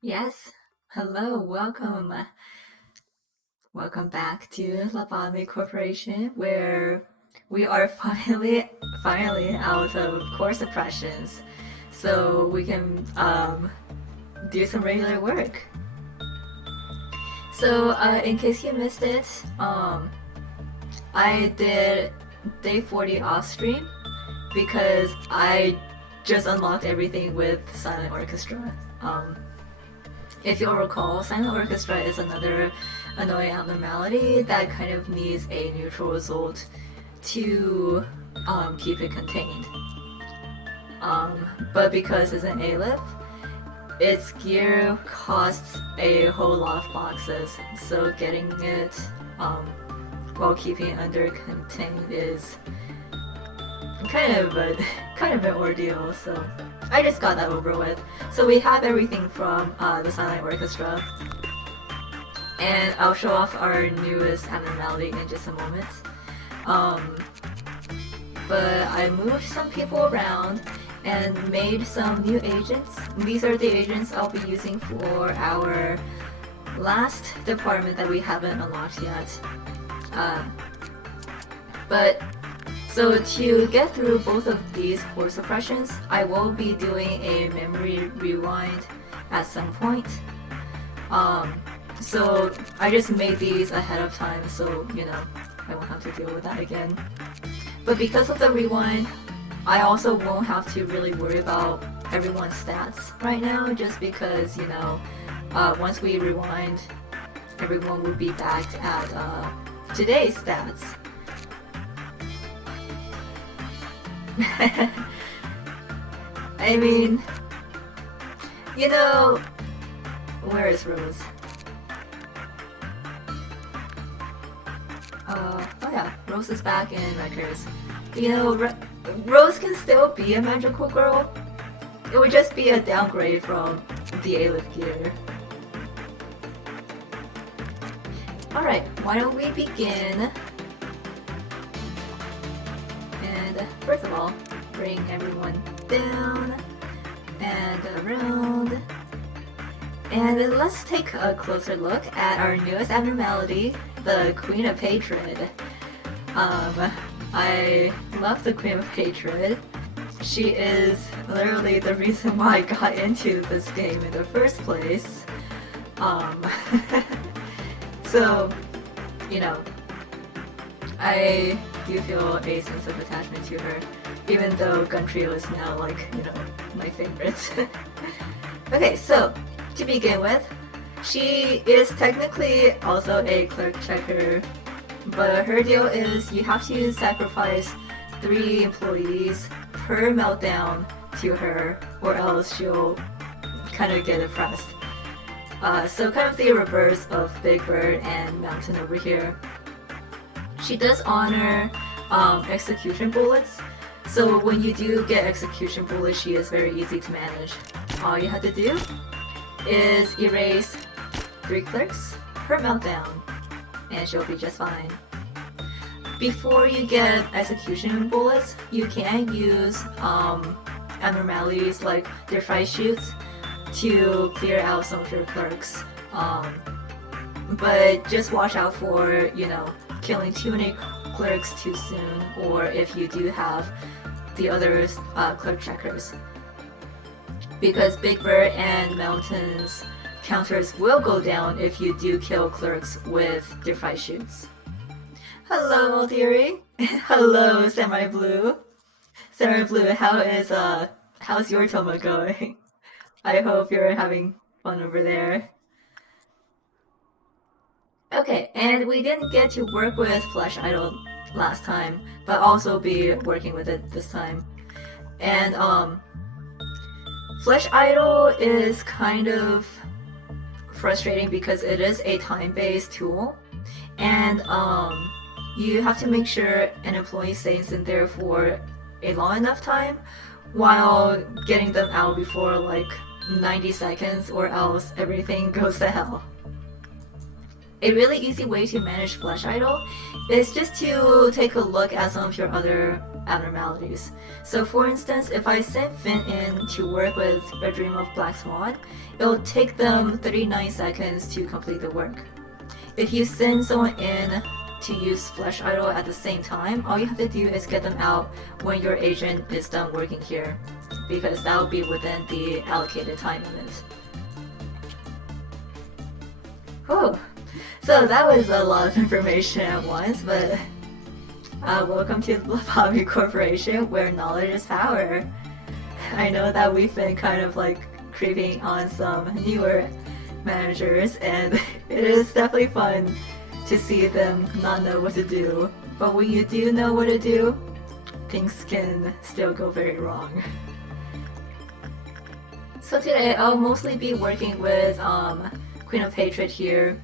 Yes, hello, welcome. Welcome back to Lobotomy Corporation, where we are finally out of course oppressions, so we can do some regular work. So in case you missed it, I did day 40 off stream because I just unlocked everything with Silent Orchestra. If you'll recall, Silent Orchestra is another annoying abnormality that kind of needs a neutral result to keep it contained. But because it's an A-lif, its gear costs a whole lot of boxes, so getting it while keeping it under contained is kind of an ordeal, so I just got that over with. So we have everything from the Silent Orchestra, and I'll show off our newest abnormality in just a moment. But I moved some people around and made some new agents. These are the agents I'll be using for our last department that we haven't unlocked yet. So to get through both of these core suppressions, I will be doing a memory rewind at some point. So I just made these ahead of time, so you know, I won't have to deal with that again. But because of the rewind, I also won't have to really worry about everyone's stats right now, just because, you know, once we rewind, everyone will be back at today's stats. I mean, you know, where is Rose? Oh yeah, Rose is back in records. You know, Rose can still be a magical girl. It would just be a downgrade from the A-lif gear. Alright, why don't we begin? And first of all, bring everyone down and around. And then let's take a closer look at our newest abnormality, the Queen of Hatred. I love the Queen of Hatred. She is literally the reason why I got into this game in the first place. So, you know, I do feel a sense of attachment to her, even though Gun Trio is now like, you know, my favorite. Okay, so to begin with, she is technically also a clerk checker, but her deal is you have to sacrifice 3 employees per meltdown to her, or else she'll kind of get depressed. So kind of the reverse of Big Bird and Mountain over here. She does honor execution bullets, so when you do get execution bullets, she is very easy to manage. All you have to do is erase 3 clerks per meltdown, and she'll be just fine. Before you get execution bullets, you can use abnormalities like their fight shoots to clear out some of your clerks. But just watch out for, you know, killing too many clerks too soon, or if you do have the other clerk checkers. Because Big Bird and Mountain's counters will go down if you do kill clerks with their fight shoots. Hello, Theory. Hello, Samurai Blue. Samurai Blue, how's your Toma going? I hope you're having fun over there. Okay, and we didn't get to work with Flesh Idol last time, but also be working with it this time. And Flesh Idol is kind of frustrating because it is a time-based tool, and you have to make sure an employee stays in there for a long enough time while getting them out before like 90 seconds, or else everything goes to hell. A really easy way to manage Flesh Idol is just to take a look at some of your other abnormalities. So for instance, if I send Finn in to work with A Dream of Black Swan, it'll take them 39 seconds to complete the work. If you send someone in to use Flesh Idol at the same time, all you have to do is get them out when your agent is done working here, because that will be within the allocated time limit. Whew. So that was a lot of information at once, but welcome to the Lobotomy Corporation, where knowledge is power. I know that we've been kind of like creeping on some newer managers, and it is definitely fun to see them not know what to do. But when you do know what to do, things can still go very wrong. So today I'll mostly be working with Queen of Hatred here,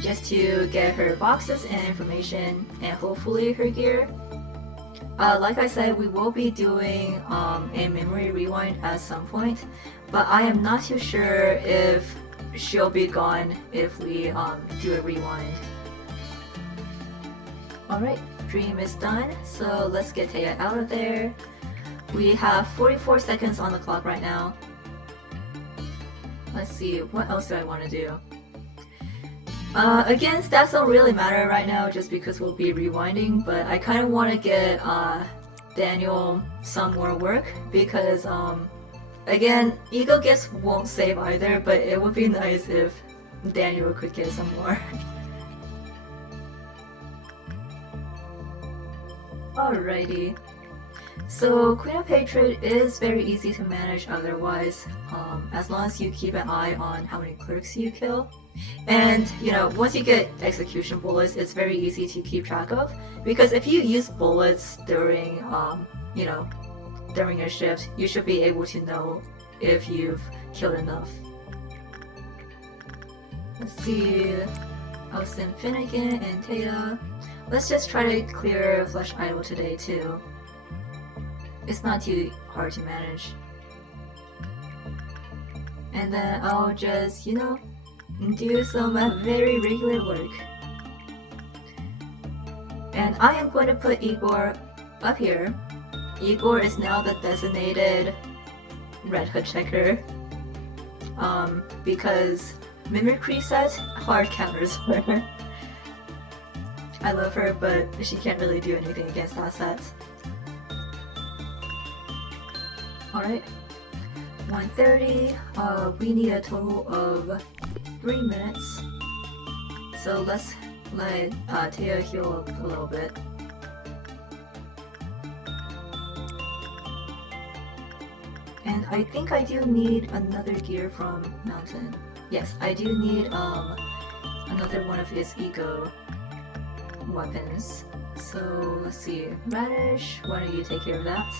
just to get her boxes and information, and hopefully her gear. Like I said, we will be doing a memory rewind at some point, but I am not too sure if she'll be gone if we do a rewind. Alright, Dream is done, so let's get Taya out of there. We have 44 seconds on the clock right now. Let's see, what else do I want to do? Again, stats don't really matter right now just because we'll be rewinding, but I kind of want to get Daniel some more work because, again, Ego Gifts won't save either, but it would be nice if Daniel could get some more. Alrighty. So Queen of Hatred is very easy to manage otherwise, as long as you keep an eye on how many clerks you kill. And, you know, once you get execution bullets, it's very easy to keep track of, because if you use bullets during, you know, during your shift, you should be able to know if you've killed enough. Let's see, I'll send Finnegan and Tata. Let's just try to clear Flesh Idol today too. It's not too hard to manage. And then I'll just, you know, do some very regular work. And I am going to put Igor up here. Igor is now the designated Red Hood checker. Because Mimicry set hard counters for her. I love her, but she can't really do anything against that set. Alright, 1:30. We need a total of 3 minutes. So So let's let Teo heal up a little bit. And I think I do need another gear from Mountain. Yes, I do need another one of his ego weapons. So let's see. Radish, why don't you take care of that?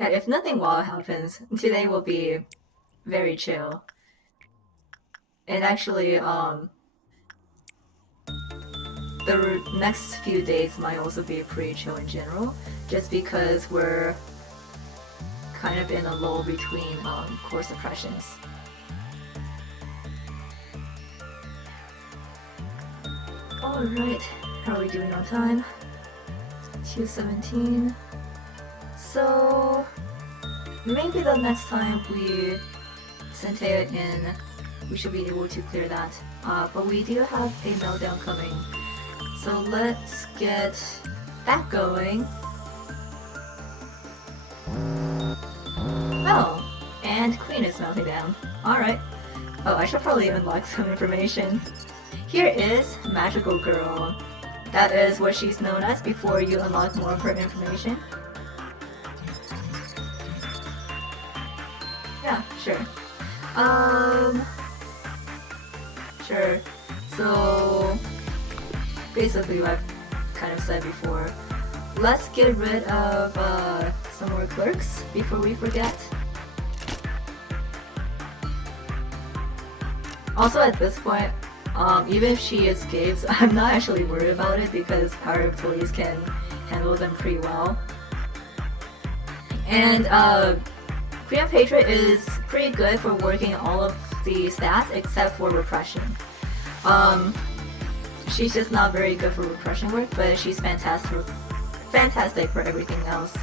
Yeah, if nothing wild happens, today will be very chill. And actually, the next few days might also be pretty chill in general, just because we're kind of in a lull between core suppressions. Alright, how are we doing on time? 2:17. So maybe the next time we send Taya in, we should be able to clear that. But we do have a meltdown coming. So let's get that going. Oh, and Queen is melting down. Alright. Oh, I should probably unlock some information. Here is Magical Girl. That is what she's known as before you unlock more of her information. Yeah, sure. Sure. So, basically what I've kind of said before. Let's get rid of some more clerks before we forget. Also at this point, even if she escapes, I'm not actually worried about it because our employees can handle them pretty well. And Queen of Hatred is pretty good for working all of the stats except for repression. She's just not very good for repression work, but she's fantastic for everything else.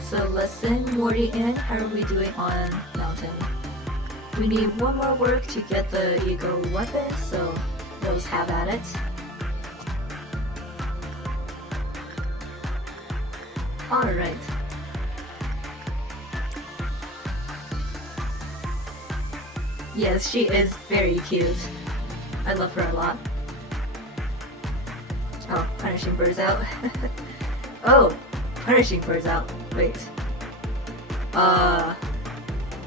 So let's send Morty in. How are we doing on Mountain? We need one more work to get the ego weapon, so let's have at it. Alright. Yes, she is very cute. I love her a lot. Oh, punishing birds out. Oh, punishing birds out. Wait.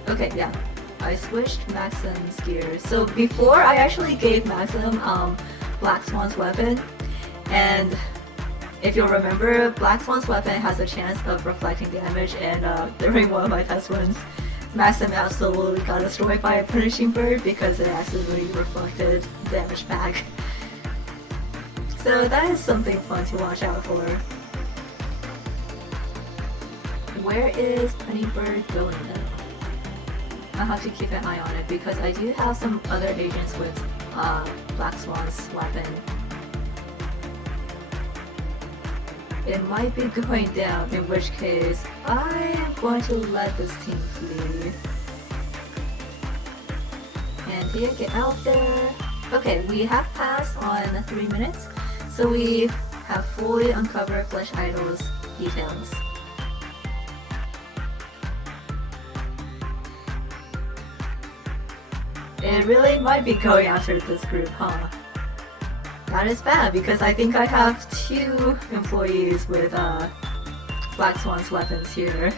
Okay, yeah. I switched Maxim's gear. So before I actually gave Maxim Black Swan's weapon, and if you'll remember, Black Swan's weapon has a chance of reflecting damage, and during one of my test runs, Maxim absolutely got destroyed by a punishing bird because it accidentally reflected damage back. So that is something fun to watch out for. Where is Punny Bird going though? I'll have to keep an eye on it because I do have some other agents with Black Swan's weapon. It might be going down, in which case I am going to let this team flee. And here, get out there. Okay, we have passed on 3 minutes, so we have fully uncovered Flesh Idol's details. It really might be going after this group, huh? That is bad because I think I have 2 employees with Black Swan's weapons here.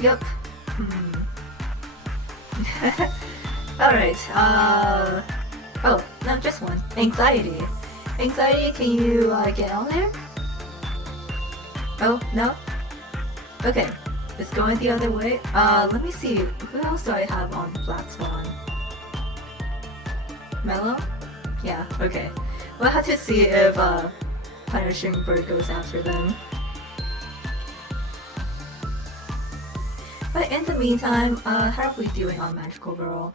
Yup. Alright, oh, no, just one. Anxiety. Anxiety, can you get on there? Oh, no? Okay, it's going the other way. Let me see, who else do I have on Black Swan? Mellow? Yeah, okay. We'll have to see if Punishing Bird goes after them. But in the meantime, how are we doing on Magical Girl?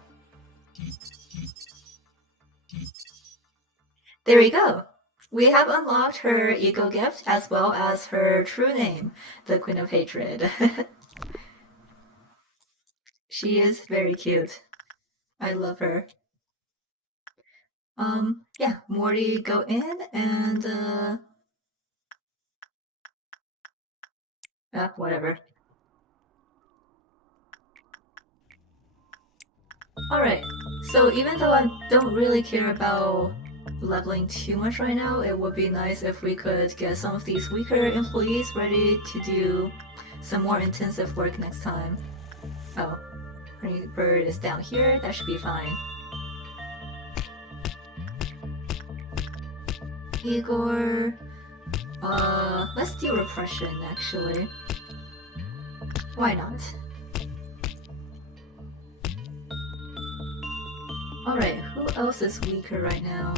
There we go! We have unlocked her ego gift as well as her true name, the Queen of Hatred. She is very cute. I love her. Yeah, Morty, go in and Whatever. Alright, so even though I don't really care about leveling too much right now, it would be nice if we could get some of these weaker employees ready to do some more intensive work next time. Oh, Honey Bird is down here, that should be fine. Igor... let's do repression actually. Why not? Alright, who else is weaker right now?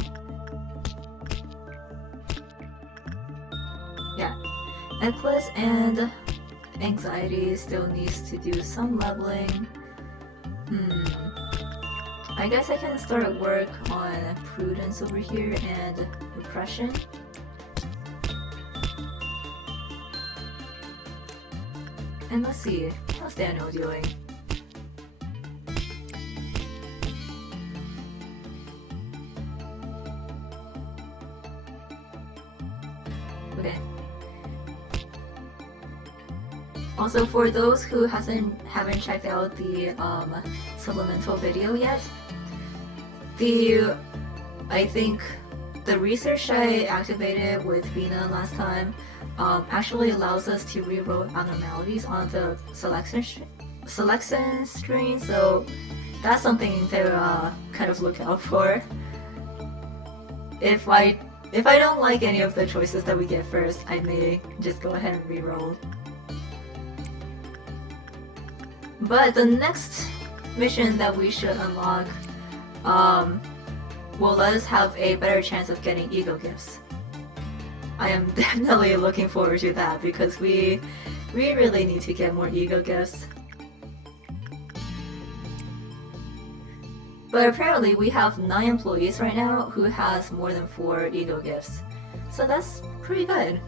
Yeah, Necklace and Anxiety still needs to do some leveling. I guess I can start work on Prudence over here and Repression. And let's see, how's Daniel doing? Okay. Also, for those who haven't checked out the supplemental video yet, I think the research I activated with Vina last time actually allows us to reroll abnormalities on the selection screen, so that's something to kind of look out for. If I don't like any of the choices that we get first, I may just go ahead and reroll. But the next mission that we should unlock will let us have a better chance of getting ego gifts. I am definitely looking forward to that because we really need to get more ego gifts. But apparently we have 9 employees right now who has more than 4 ego gifts. So that's pretty good.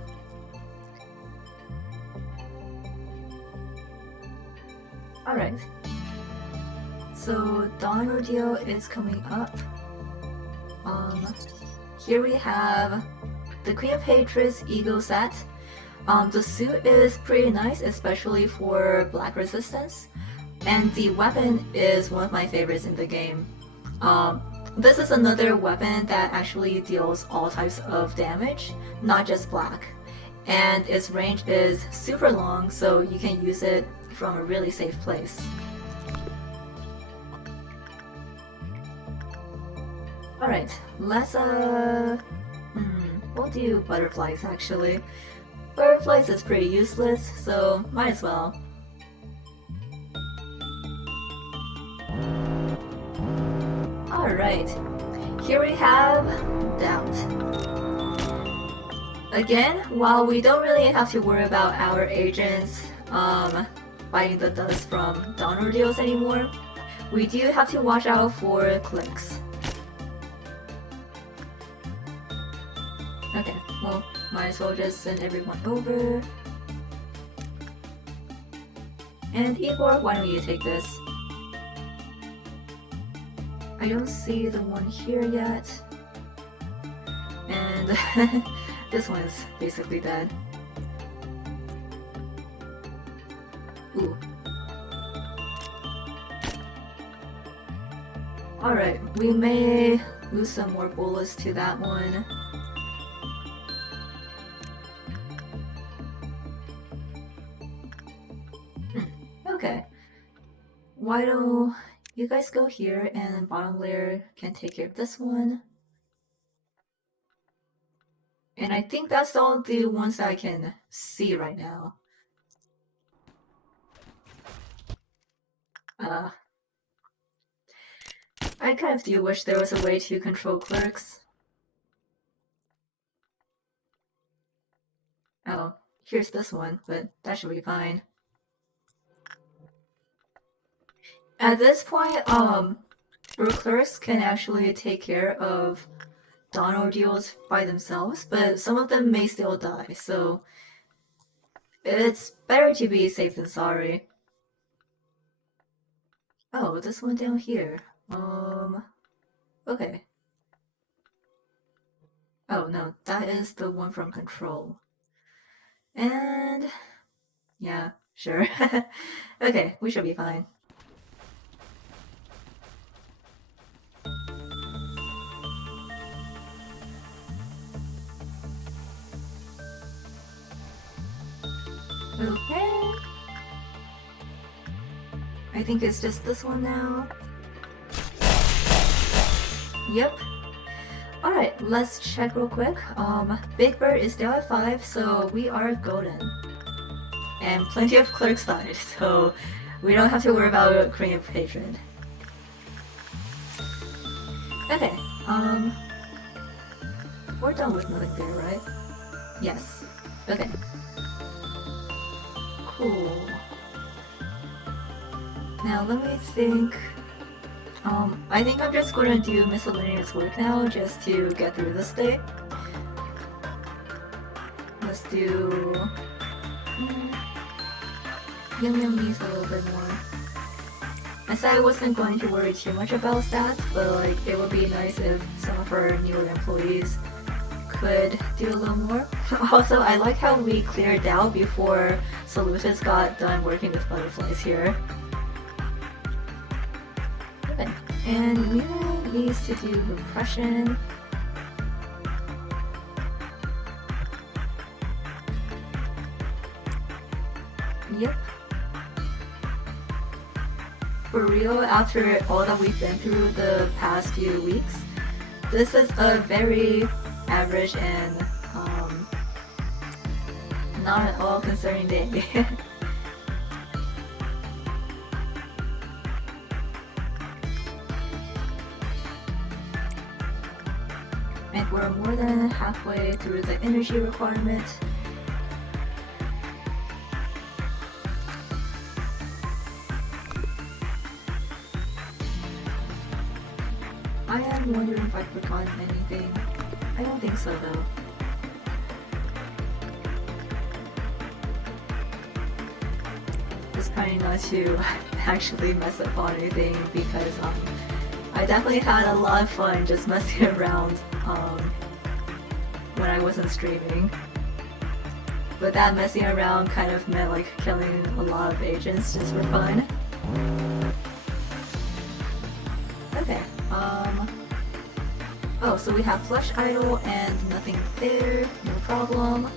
Alright. So Dawn Rodeo is coming up. Here we have the Queen of Hatreds Ego set. The suit is pretty nice, especially for black resistance. And the weapon is one of my favorites in the game. This is another weapon that actually deals all types of damage, not just black. And its range is super long, so you can use it from a really safe place. Alright, let's we'll do butterflies actually. Butterflies is pretty useless, so might as well. Alright, here we have Doubt. Again, while we don't really have to worry about our agents biting the dust from Dawn Ordeals anymore, we do have to watch out for clicks. Okay, well, might as well just send everyone over. And Igor, why don't you take this? I don't see the one here yet. And this one is basically dead. Ooh. Alright, we may lose some more bullets to that one. Okay. Why don't you guys go here and bottom layer can take care of this one. And I think that's all the ones that I can see right now. I kind of do wish there was a way to control clerks. Oh, here's this one, but that should be fine. At this point, clerks can actually take care of Dawn Ordeals by themselves, but some of them may still die, so it's better to be safe than sorry. Oh, this one down here. Okay. Oh no, that is the one from Control. And Sure. Okay, we should be fine. Okay. I think it's just this one now. Yep. Alright, let's check real quick. Big Bird is still at 5, so we are golden. And plenty of clerks died, so we don't have to worry about Korean patron. Okay, we're done with nothing there, right? Yes. Okay. Cool. Now let me think. I think I'm just gonna do miscellaneous work now, just to get through this day. Let's do... Yum needs a little bit more. I said I wasn't going to worry too much about stats, but like it would be nice if some of our newer employees could do a little more. Also, I like how we cleared out before Salutis got done working with butterflies here. Okay. And Mila needs to do repression. Yep. For real, after all that we've been through the past few weeks, this is a very average and not at all concerning day. And we're more than halfway through the energy requirement. I am wondering if I've forgotten anything. I don't think so though. Just trying not to actually mess up on anything because I definitely had a lot of fun just messing around when I wasn't streaming. But that messing around kind of meant like killing a lot of agents just for fun. Okay, oh, so we have Flush Idol and nothing there, no problem.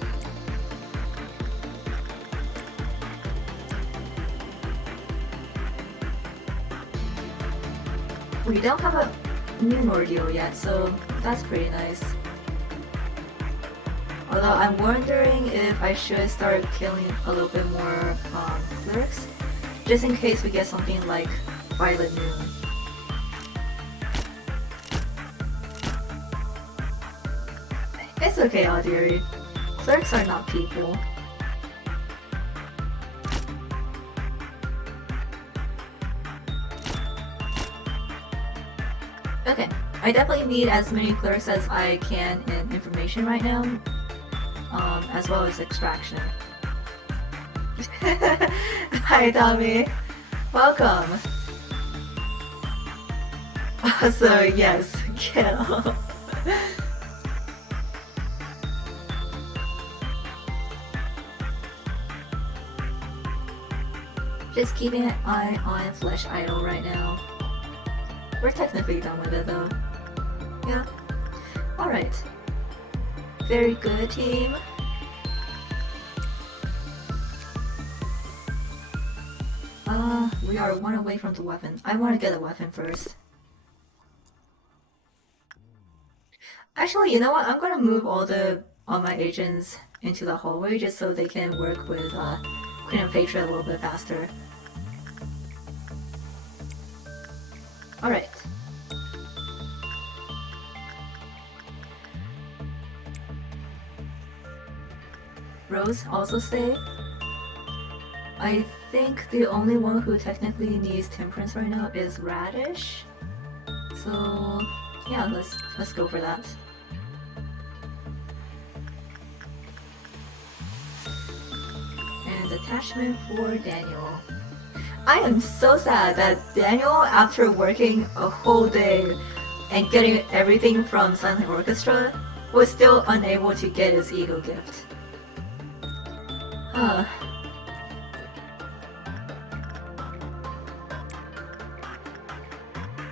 We don't have a new ordeal yet, so that's pretty nice. Although I'm wondering if I should start killing a little bit more clerks, just in case we get something like Violet Moon. It's okay, Audrey. Clerks are not people. Okay, I definitely need as many clerks as I can in information right now, as well as extraction. Hi, Tommy. Welcome. So yes, kill. Just keeping an eye on Flesh Idol right now. We're technically done with it though. Yeah. Alright. Very good, team. We are one away from the weapon. I want to get a weapon first. Actually, you know what? I'm gonna move all my agents into the hallway just so they can work with Queen and Patriot a little bit faster. Alright. Rose also stay. I think the only one who technically needs temperance right now is Radish. So yeah, let's go for that. And attachment for Daniel. I am so sad that Daniel, after working a whole day and getting everything from Silent Orchestra, was still unable to get his ego gift.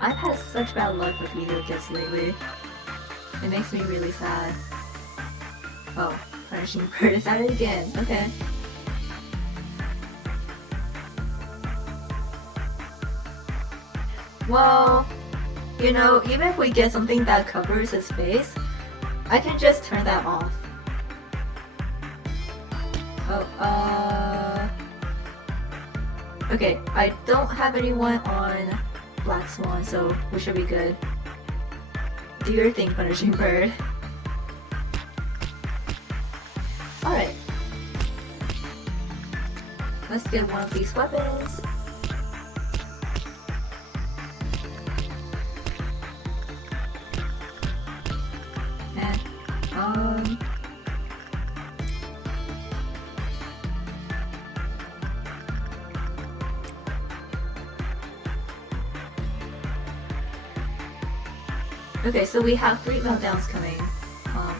I've had such bad luck with video gifts lately. It makes me really sad. Oh, punishing bird is at it again. Okay. Well, you know, even if we get something that covers his face, I can just turn that off. Oh, okay, I don't have anyone on Black Swan, so we should be good. Do your thing, punishing bird. Alright. Let's get one of these weapons. And, okay, so we have 3 meltdowns coming.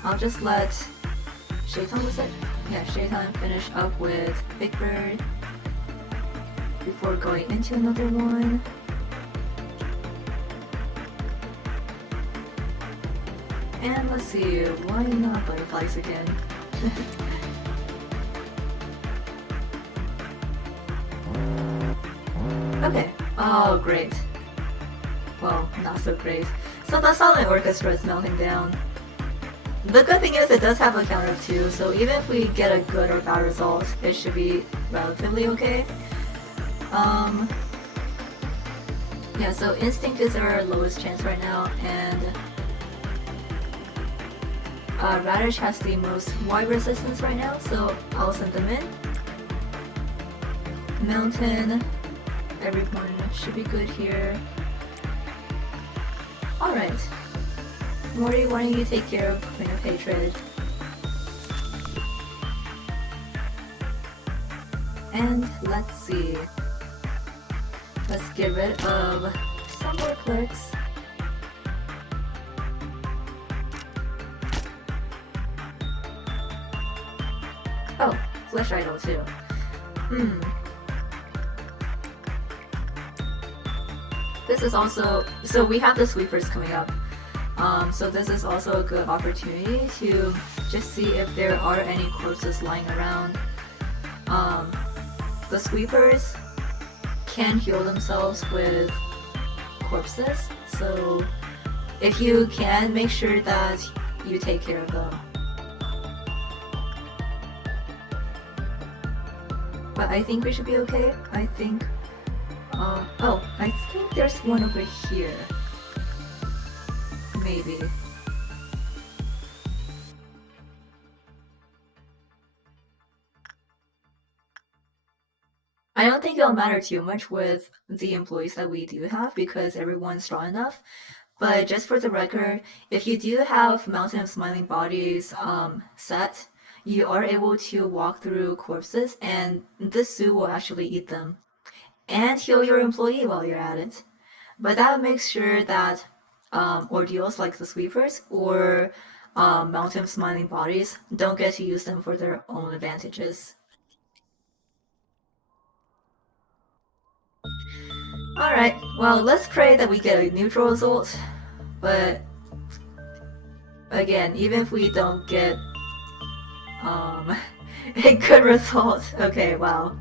I'll just let Shaitan, was it? Yeah, Shaitan finish up with Big Bird before going into another one. And let's see, why not butterflies again? Okay, oh great. Well, not so great. So the Silent Orchestra is melting down. The good thing is it does have a counter of 2, so even if we get a good or bad result, it should be relatively okay. Yeah, so Instinct is our lowest chance right now, and Radish has the most wide resistance right now, so I'll send them in. Mountain, everyone should be good here. Alright. Morty, why don't you take care of Queen of Hatred? And let's see. Let's get rid of some more clerks. Oh, Flesh Idol too. This is also, so we have the sweepers coming up. So this is also a good opportunity to just see if there are any corpses lying around. The sweepers can heal themselves with corpses, so if you can, make sure that you take care of them. But I think we should be okay. I think, oh, I think there's one over here. Maybe. I don't think it'll matter too much with the employees that we do have because everyone's strong enough. But just for the record, if you do have Mountain of Smiling Bodies set, you are able to walk through corpses and this zoo will actually eat them. And heal your employee while you're at it. But that makes sure that ordeals like the sweepers or Mountain of Smiling Bodies don't get to use them for their own advantages. Alright, well, let's pray that we get a neutral result, but again, even if we don't get a good result, okay, wow.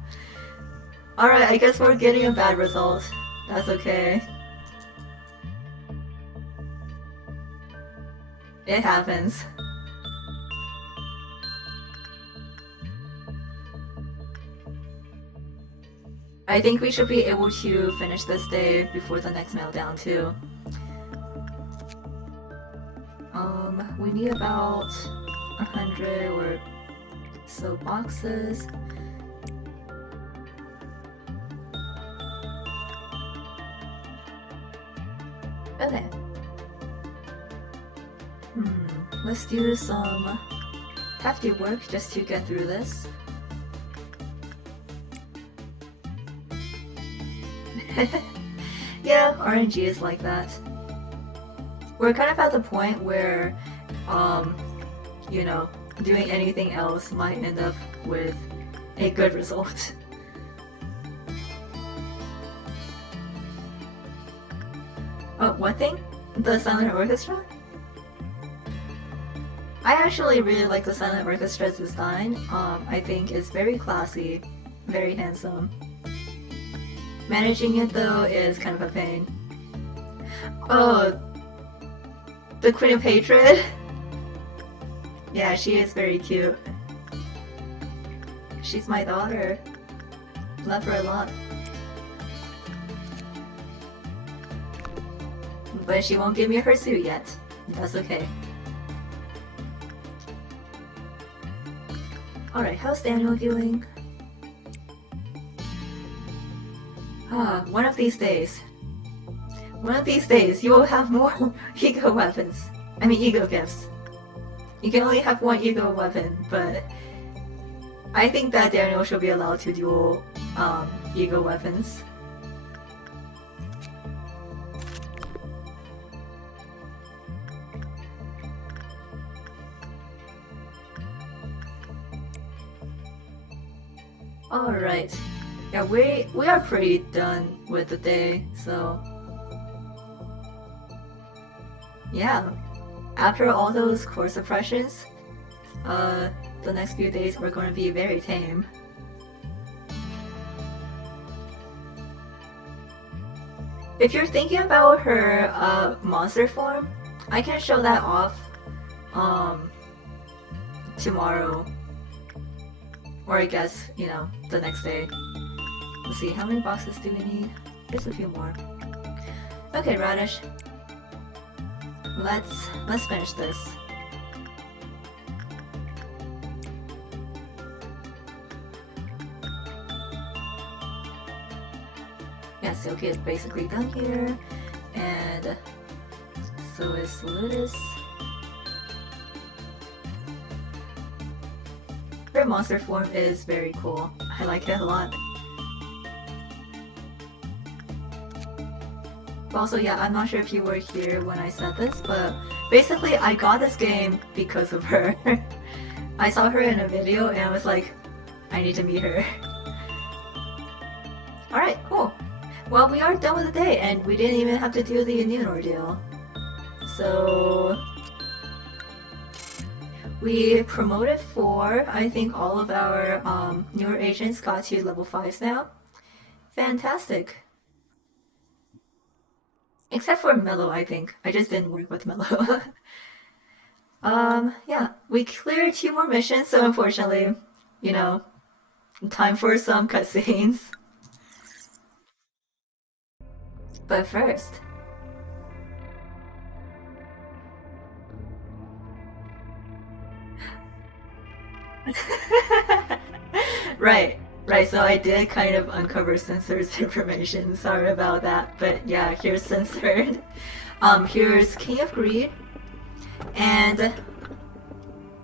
Alright, I guess we're getting a bad result. That's okay. It happens. I think we should be able to finish this day before the next meltdown too. We need about 100 or so boxes. Okay. Let's do some hefty work just to get through this. Yeah, RNG is like that. We're kind of at the point where, you know, doing anything else might end up with a good result. What thing? The silent orchestra? I actually really like the silent orchestra's design. I think it's very classy, very handsome. Managing it though is kind of a pain. Oh, the Queen of Hatred? Yeah, she is very cute. She's my daughter. Love her a lot. But she won't give me her suit yet. That's okay. Alright, how's Daniel doing? One of these days. One of these days, you will have more ego weapons. I mean, ego gifts. You can only have one ego weapon, but I think that Daniel should be allowed to dual ego weapons. Alright. Yeah, we are pretty done with the day, so yeah. After all those core suppressions, the next few days are going to be very tame. If you're thinking about her monster form, I can show that off tomorrow. Or I guess, you know, the next day. Let's see, how many boxes do we need? There's a few more. Okay, Radish. Let's finish this. Yeah, Silky is basically done here, and so is Ludus. Her monster form is very cool. I like it a lot. Also, yeah, I'm not sure if you were here when I said this, but basically I got this game because of her. I saw her in a video and I was like, I need to meet her. Alright, cool. Well, we are done with the day and we didn't even have to do the immune ordeal. So we promoted 4. I think all of our newer agents got to level 5s now. Fantastic. Except for Mello, I think. I just didn't work with Mello. Yeah, we cleared 2 more missions, so unfortunately, you know, time for some cutscenes. But first... Right, so I did kind of uncover censored information, sorry about that, but yeah, here's censored. Here's King of Greed, and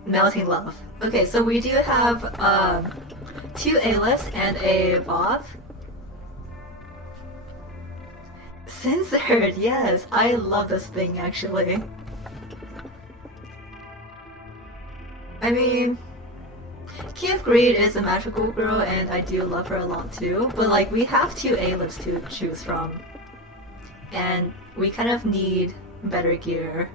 Melting Love. Okay, so we do have 2 A-lifts and a VOV. Censored, yes, I love this thing actually. I mean, King of Greed is a magical girl and I do love her a lot too, but like we have 2 A-lifts to choose from. And we kind of need better gear.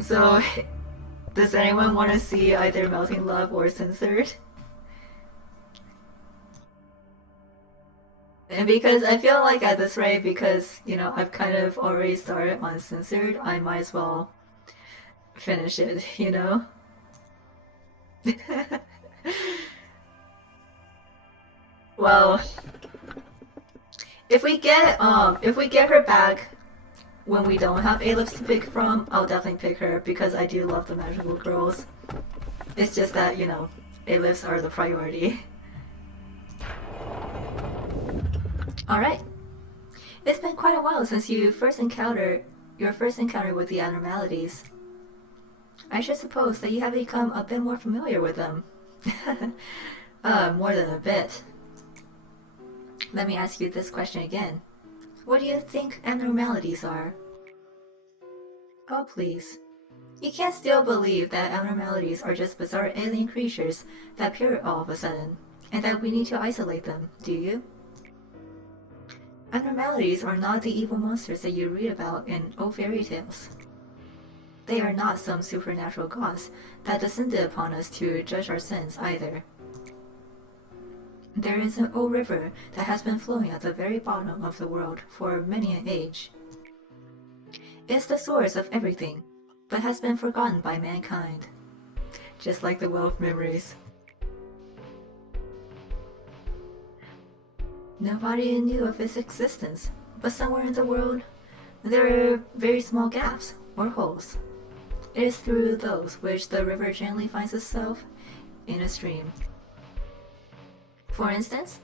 So does anyone want to see either Melting Love or Censored? And because I feel like at this rate, because, you know, I've kind of already started on Censored, I might as well finish it, you know? Well, if we get her back when we don't have A-lifts to pick from, I'll definitely pick her because I do love the magical girls. It's just that, you know, A-lifts are the priority. Alright. It's been quite a while since your first encounter with the abnormalities. I should suppose that you have become a bit more familiar with them. More than a bit. Let me ask you this question again. What do you think abnormalities are? Oh, please. You can't still believe that abnormalities are just bizarre alien creatures that appear all of a sudden, and that we need to isolate them, do you? Abnormalities are not the evil monsters that you read about in old fairy tales. They are not some supernatural gods that descended upon us to judge our sins either. There is an old river that has been flowing at the very bottom of the world for many an age. It's the source of everything, but has been forgotten by mankind. Just like the well of memories. Nobody knew of its existence, but somewhere in the world, there are very small gaps, or holes. It is through those which the river gently finds itself in a stream. For instance,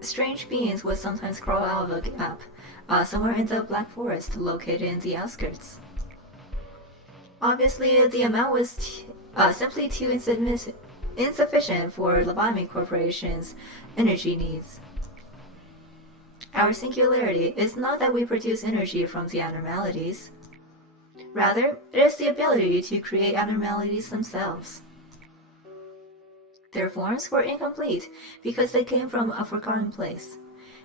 strange beings would sometimes crawl out of a gap somewhere in the Black Forest located in the outskirts. Obviously, the amount was simply too insufficient for Lobotomy Corporation's energy needs. Our singularity is not that we produce energy from the abnormalities. Rather, it is the ability to create abnormalities themselves. Their forms were incomplete because they came from a forgotten place.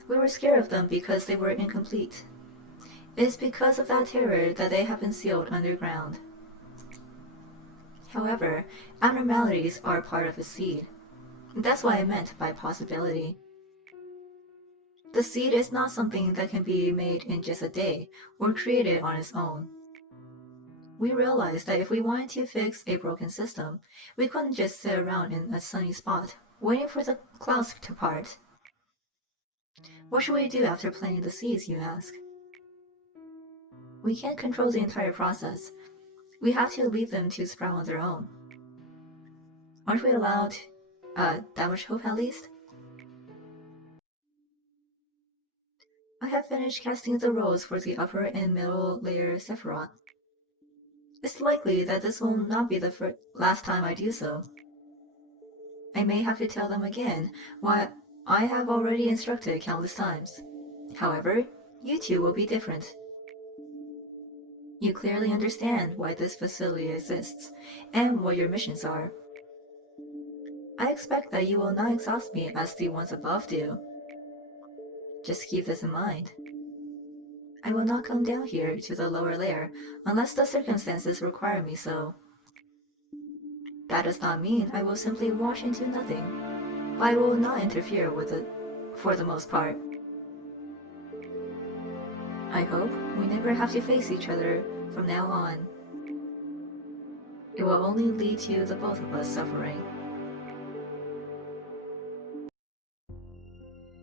We were scared of them because they were incomplete. It is because of that terror that they have been sealed underground. However, abnormalities are part of a seed. That's what I meant by possibility. The seed is not something that can be made in just a day or created on its own. We realized that if we wanted to fix a broken system, we couldn't just sit around in a sunny spot, waiting for the clouds to part. What should we do after planting the seeds, you ask? We can't control the entire process. We have to leave them to sprout on their own. Aren't we allowed that much hope at least? I have finished casting the rolls for the upper and middle layer Sephiroth. It's likely that this will not be the last time I do so. I may have to tell them again what I have already instructed countless times. However, you two will be different. You clearly understand why this facility exists and what your missions are. I expect that you will not exhaust me as the ones above do. Just keep this in mind. I will not come down here to the lower layer unless the circumstances require me so. That does not mean I will simply wash into nothing, but I will not interfere with it for the most part. I hope we never have to face each other from now on. It will only lead to the both of us suffering.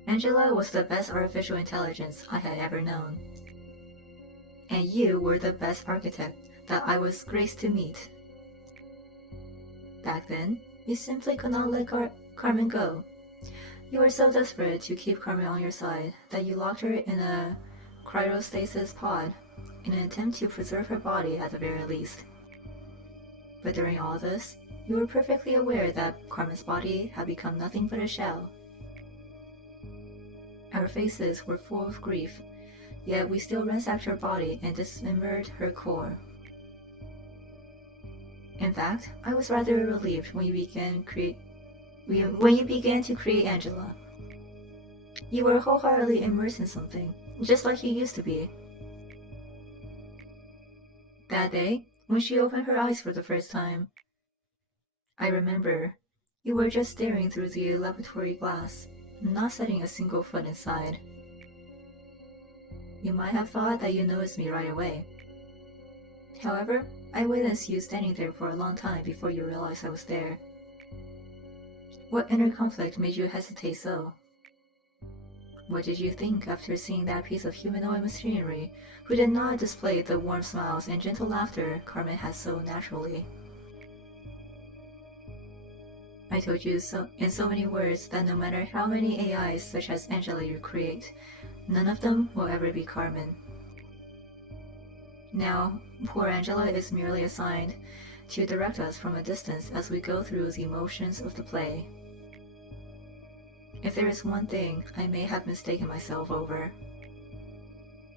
Angela was the best artificial intelligence I had ever known. And you were the best architect that I was graced to meet. Back then, you simply could not let Carmen go. You were so desperate to keep Carmen on your side that you locked her in a cryostasis pod in an attempt to preserve her body at the very least. But during all this, you were perfectly aware that Carmen's body had become nothing but a shell. Our faces were full of grief, yet we still ransacked her body and dismembered her core. In fact, I was rather relieved when you began to create Angela. You were wholeheartedly immersed in something, just like you used to be. That day, when she opened her eyes for the first time, I remember you were just staring through the laboratory glass, not setting a single foot inside. You might have thought that you noticed me right away. However, I witnessed you standing there for a long time before you realized I was there. What inner conflict made you hesitate so? What did you think after seeing that piece of humanoid machinery who did not display the warm smiles and gentle laughter Carmen has so naturally? I told you in so many words that no matter how many AIs such as Angela you create, none of them will ever be Carmen. Now, poor Angela is merely assigned to direct us from a distance as we go through the motions of the play. If there is one thing I may have mistaken myself over,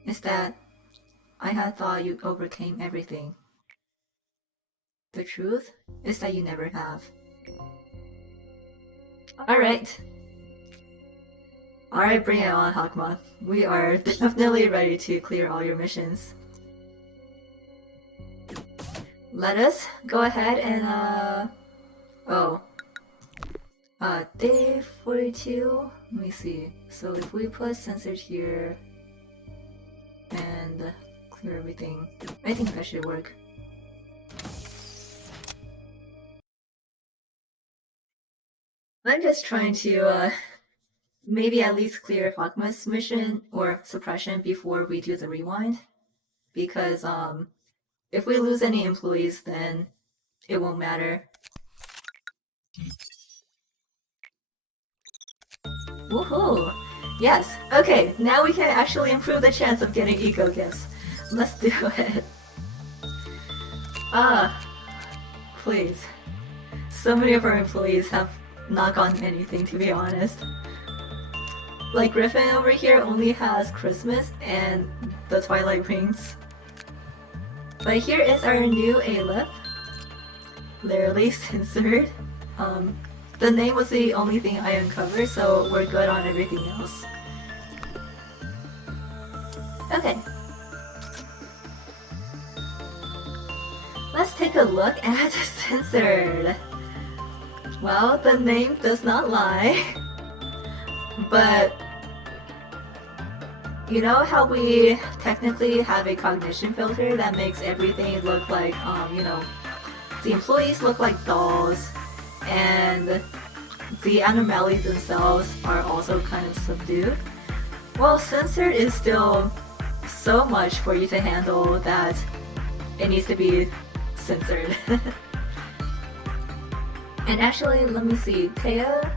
it's that I had thought you overcame everything. The truth is that you never have. Alright. Alright, bring it on, Hokma. We are definitely ready to clear all your missions. Let us go ahead and, day 42? Let me see. So if we put censored here and clear everything, I think that should work. I'm just trying to, maybe at least clear Hokma's mission or suppression before we do the rewind. Because, if we lose any employees, then it won't matter. Woohoo! Yes, okay, now we can actually improve the chance of getting eco gifts. Let's do it. Please. So many of our employees have not gotten anything, to be honest. Like Griffin over here only has Christmas and the Twilight Rings. But here is our new A-Lip. Literally censored. The name was the only thing I uncovered, so we're good on everything else. Okay. Let's take a look at censored. Well, the name does not lie. But you know how we technically have a cognition filter that makes everything look like, the employees look like dolls, and the anomalies themselves are also kind of subdued? Well, censored is still so much for you to handle that it needs to be censored. And actually, let me see, Taya,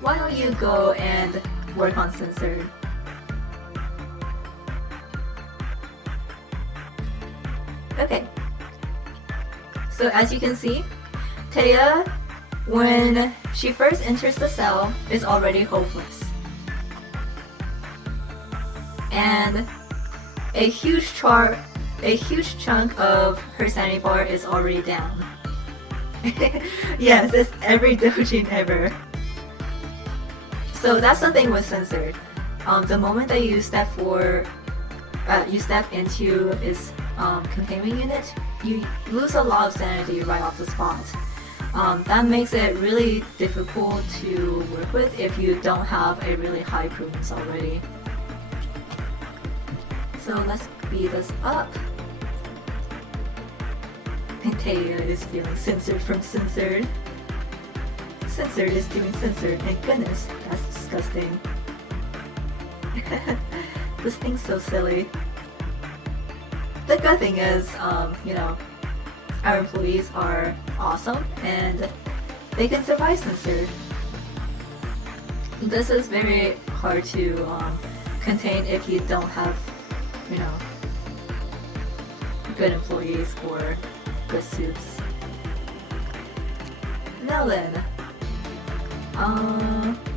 why don't you go and work on censored? Okay. So as you can see, Taya, when she first enters the cell, is already hopeless. And a huge chunk of her sanity bar is already down. Yes, it's every doujin ever. So that's the thing with censored. The moment that you step into its containment unit, you lose a lot of sanity right off the spot. That makes it really difficult to work with if you don't have a really high prudence already. So let's speed this up. And Taya is feeling censored from censored. Censored is doing censored, thank goodness. That's disgusting. This thing's so silly. The good thing is, our employees are awesome and they can survive censored. This is very hard to contain if you don't have, good employees or good suits. Now then,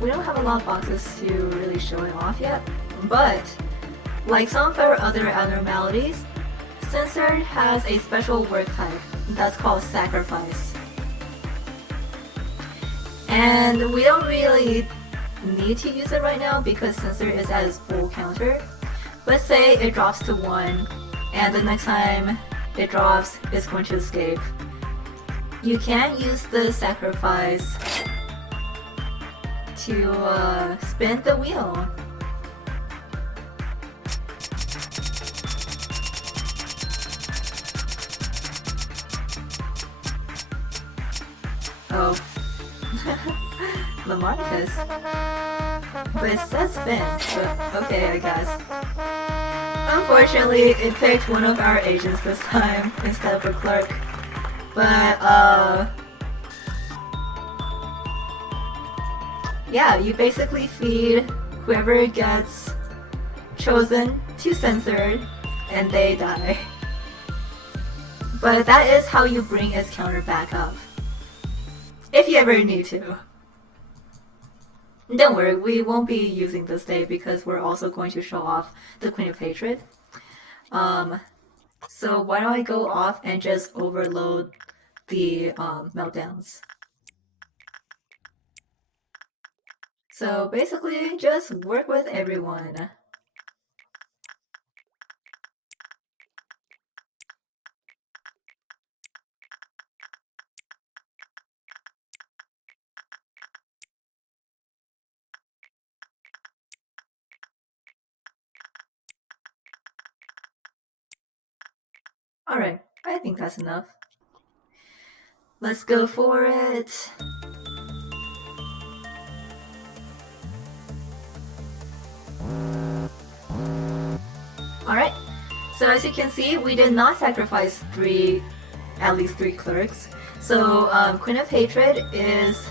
we don't have a lot of boxes to really show it off yet, but like some of our other abnormalities, censored has a special work type that's called sacrifice. And we don't really need to use it right now because censored is at its full counter. Let's say it drops to 1 and the next time it drops, it's going to escape. You can use the sacrifice to spin the wheel. Oh. Lamarcus. But it says Finn, but okay, I guess. Unfortunately, it picked one of our agents this time instead of a clerk. But, yeah, you basically feed whoever gets chosen to censored, and they die. But that is how you bring its counter back up. If you ever need to. Don't worry, we won't be using this day because we're also going to show off the Queen of Hatred. So why don't I go off and just overload the meltdowns. So basically, just work with everyone. Alright, I think that's enough. Let's go for it! Alright, so as you can see, we did not sacrifice at least three clerks. So Queen of Hatred is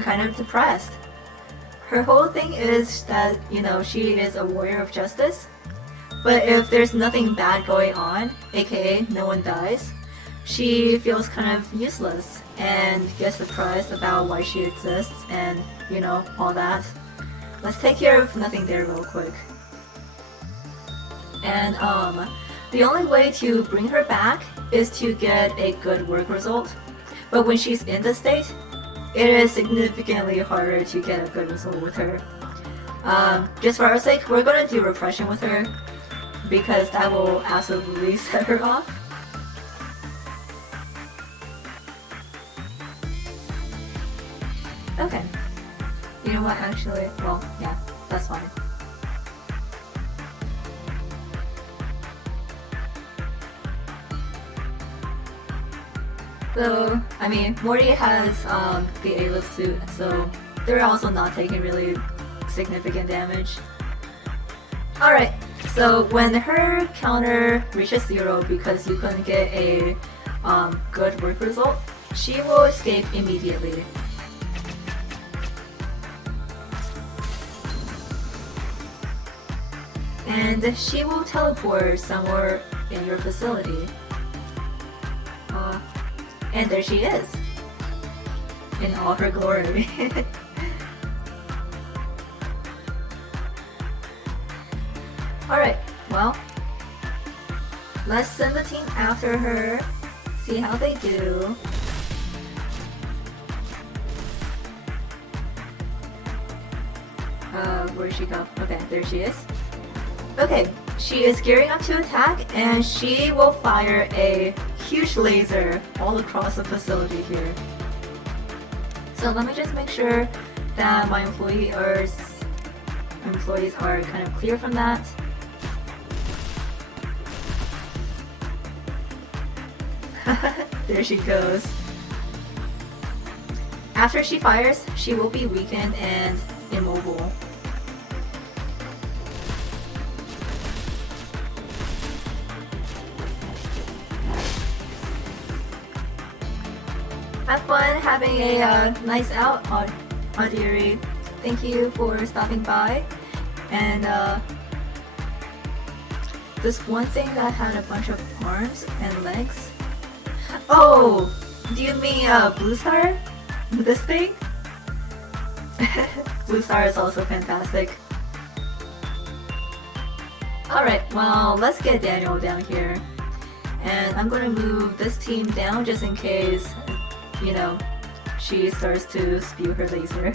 kind of depressed. Her whole thing is that, you know, she is a warrior of justice. But if there's nothing bad going on, aka no one dies, she feels kind of useless and gets depressed about why she exists and, you know, all that. Let's take care of nothing there real quick. And the only way to bring her back is to get a good work result. But when she's in this state, it is significantly harder to get a good result with her. Just for our sake, we're gonna do repression with her, because that will absolutely set her off. Okay. You know what, actually, well, yeah, that's fine. So, I mean, Morty has the A-lift suit, so they're also not taking really significant damage. Alright, so when her counter reaches 0 because you couldn't get a good work result, she will escape immediately. And she will teleport somewhere in your facility. And there she is, in all her glory. Alright, well, let's send the team after her, see how they do. Where'd she go? Okay, there she is. Okay, she is gearing up to attack, and she will fire a huge laser all across the facility here. So let me just make sure that my employees are kind of clear from that. There she goes. After she fires, she will be weakened and immobile. Have fun having a nice out, ID.A. Thank you for stopping by. And this one thing that had a bunch of arms and legs. Oh, do you mean Blue Star? This thing? Blue Star is also fantastic. Alright, well, let's get Daniel down here. And I'm gonna move this team down just in case, you know, she starts to spew her laser.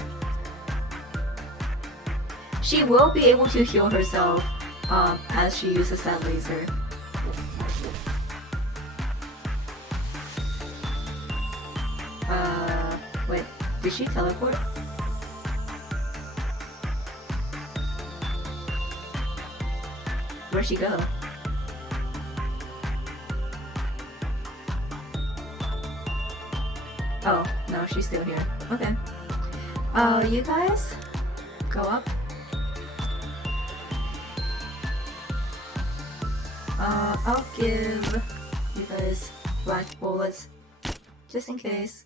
She will be able to heal herself as she uses that laser. Wait, did she teleport? Where'd she go? Oh, no, she's still here. Okay. You guys, go up. I'll give you guys black bullets, just in case.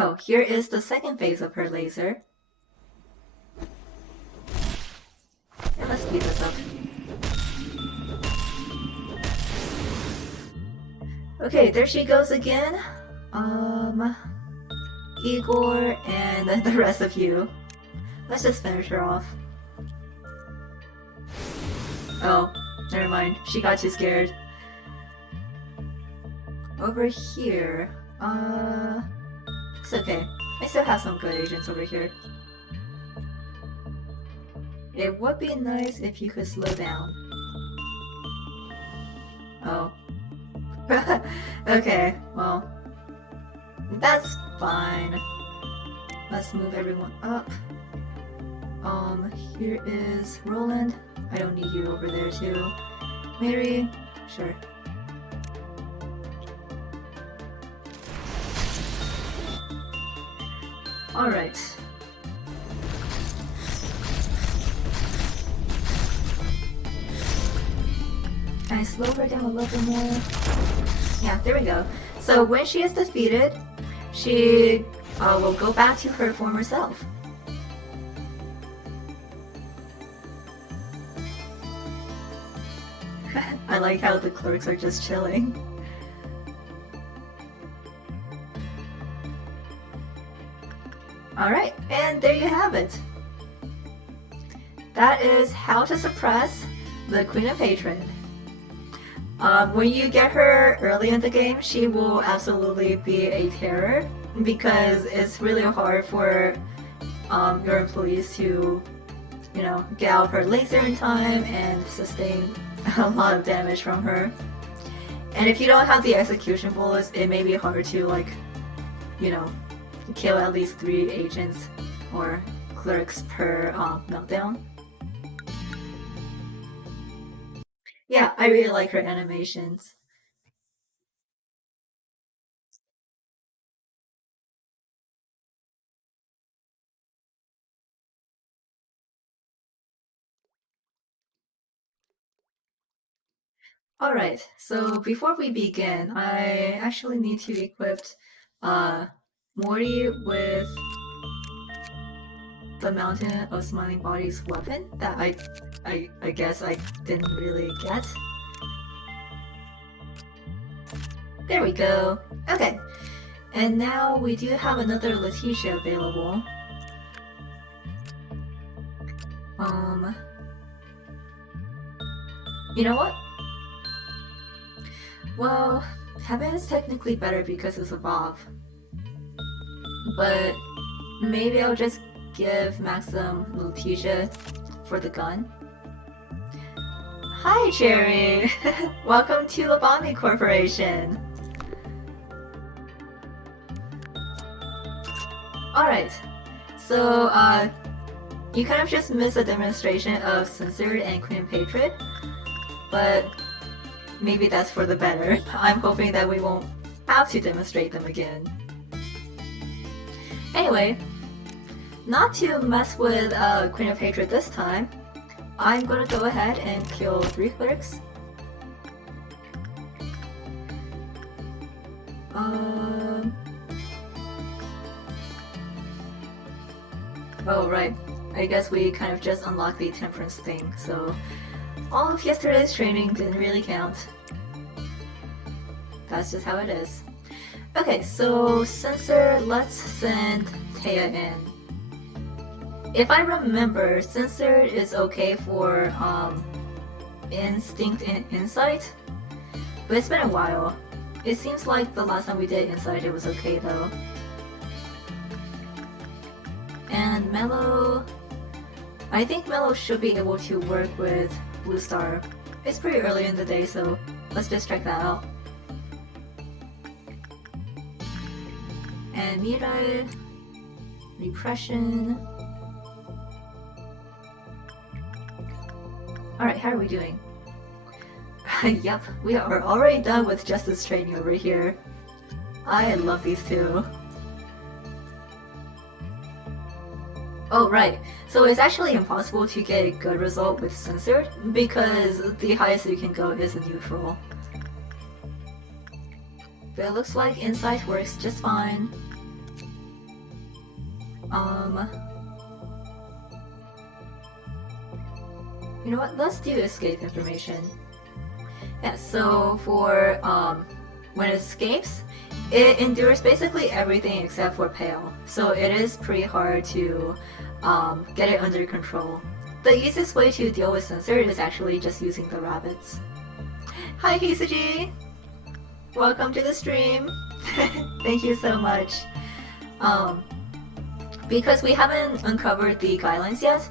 Oh, here is the second phase of her laser. And let's speed this up. Okay, there she goes again. Igor and the rest of you. Let's just finish her off. Oh, never mind. She got too scared. Over here, it's okay. I still have some good agents over here. It would be nice if you could slow down. Oh. Okay, well, that's fine. Let's move everyone up. Here is Roland. I don't need you over there too. Mary, sure. Alright. Can I slow her down a little more? Yeah, there we go. So when she is defeated, she will go back to her former self. I like how the clerks are just chilling. Alright, and there you have it. That is how to suppress the Queen of Hatred. When you get her early in the game, she will absolutely be a terror because it's really hard for your employees to, you know, get out her laser in time and sustain a lot of damage from her. And if you don't have the execution bullets, it may be hard to, like, you know, kill at least 3 agents or clerks per meltdown. Yeah, I really like her animations. Alright, so before we begin, I actually need to equip Morty with the Mountain of Smiling Bodies weapon that I guess I didn't really get. There we go. Okay, and now we do have another Letitia available. You know what? Well, Heaven is technically better because it's a Bob. But maybe I'll just give Maxim Letitia for the gun. Hi, Cherry! Welcome to Lobotomy Corporation! Alright, so you kind of just missed a demonstration of Censored and Queen Patriot, but maybe that's for the better. I'm hoping that we won't have to demonstrate them again. Anyway, not to mess with Queen of Hatred this time, I'm gonna go ahead and kill 3 clerics. Oh right, I guess we kind of just unlocked the temperance thing, so all of yesterday's training didn't really count. That's just how it is. Okay, so Censor, let's send Taya in. If I remember, Censored is okay for Instinct and Insight, but it's been a while. It seems like the last time we did Insight it was okay though. And Mellow, I think Mellow should be able to work with Blue Star. It's pretty early in the day, so let's just check that out. And Mirai, Repression. Alright, how are we doing? Yep, we are already done with Justice training over here. I love these two. Oh right, so it's actually impossible to get a good result with Censored because the highest you can go is a neutral. But it looks like Insight works just fine. You know what, let's do escape information. Yeah, so for when it escapes, it endures basically everything except for Pale. So it is pretty hard to get it under control. the easiest way to deal with censor is actually just using the rabbits. Hi Hisaji! Welcome to the stream! Thank you so much. Because we haven't uncovered the guidelines yet,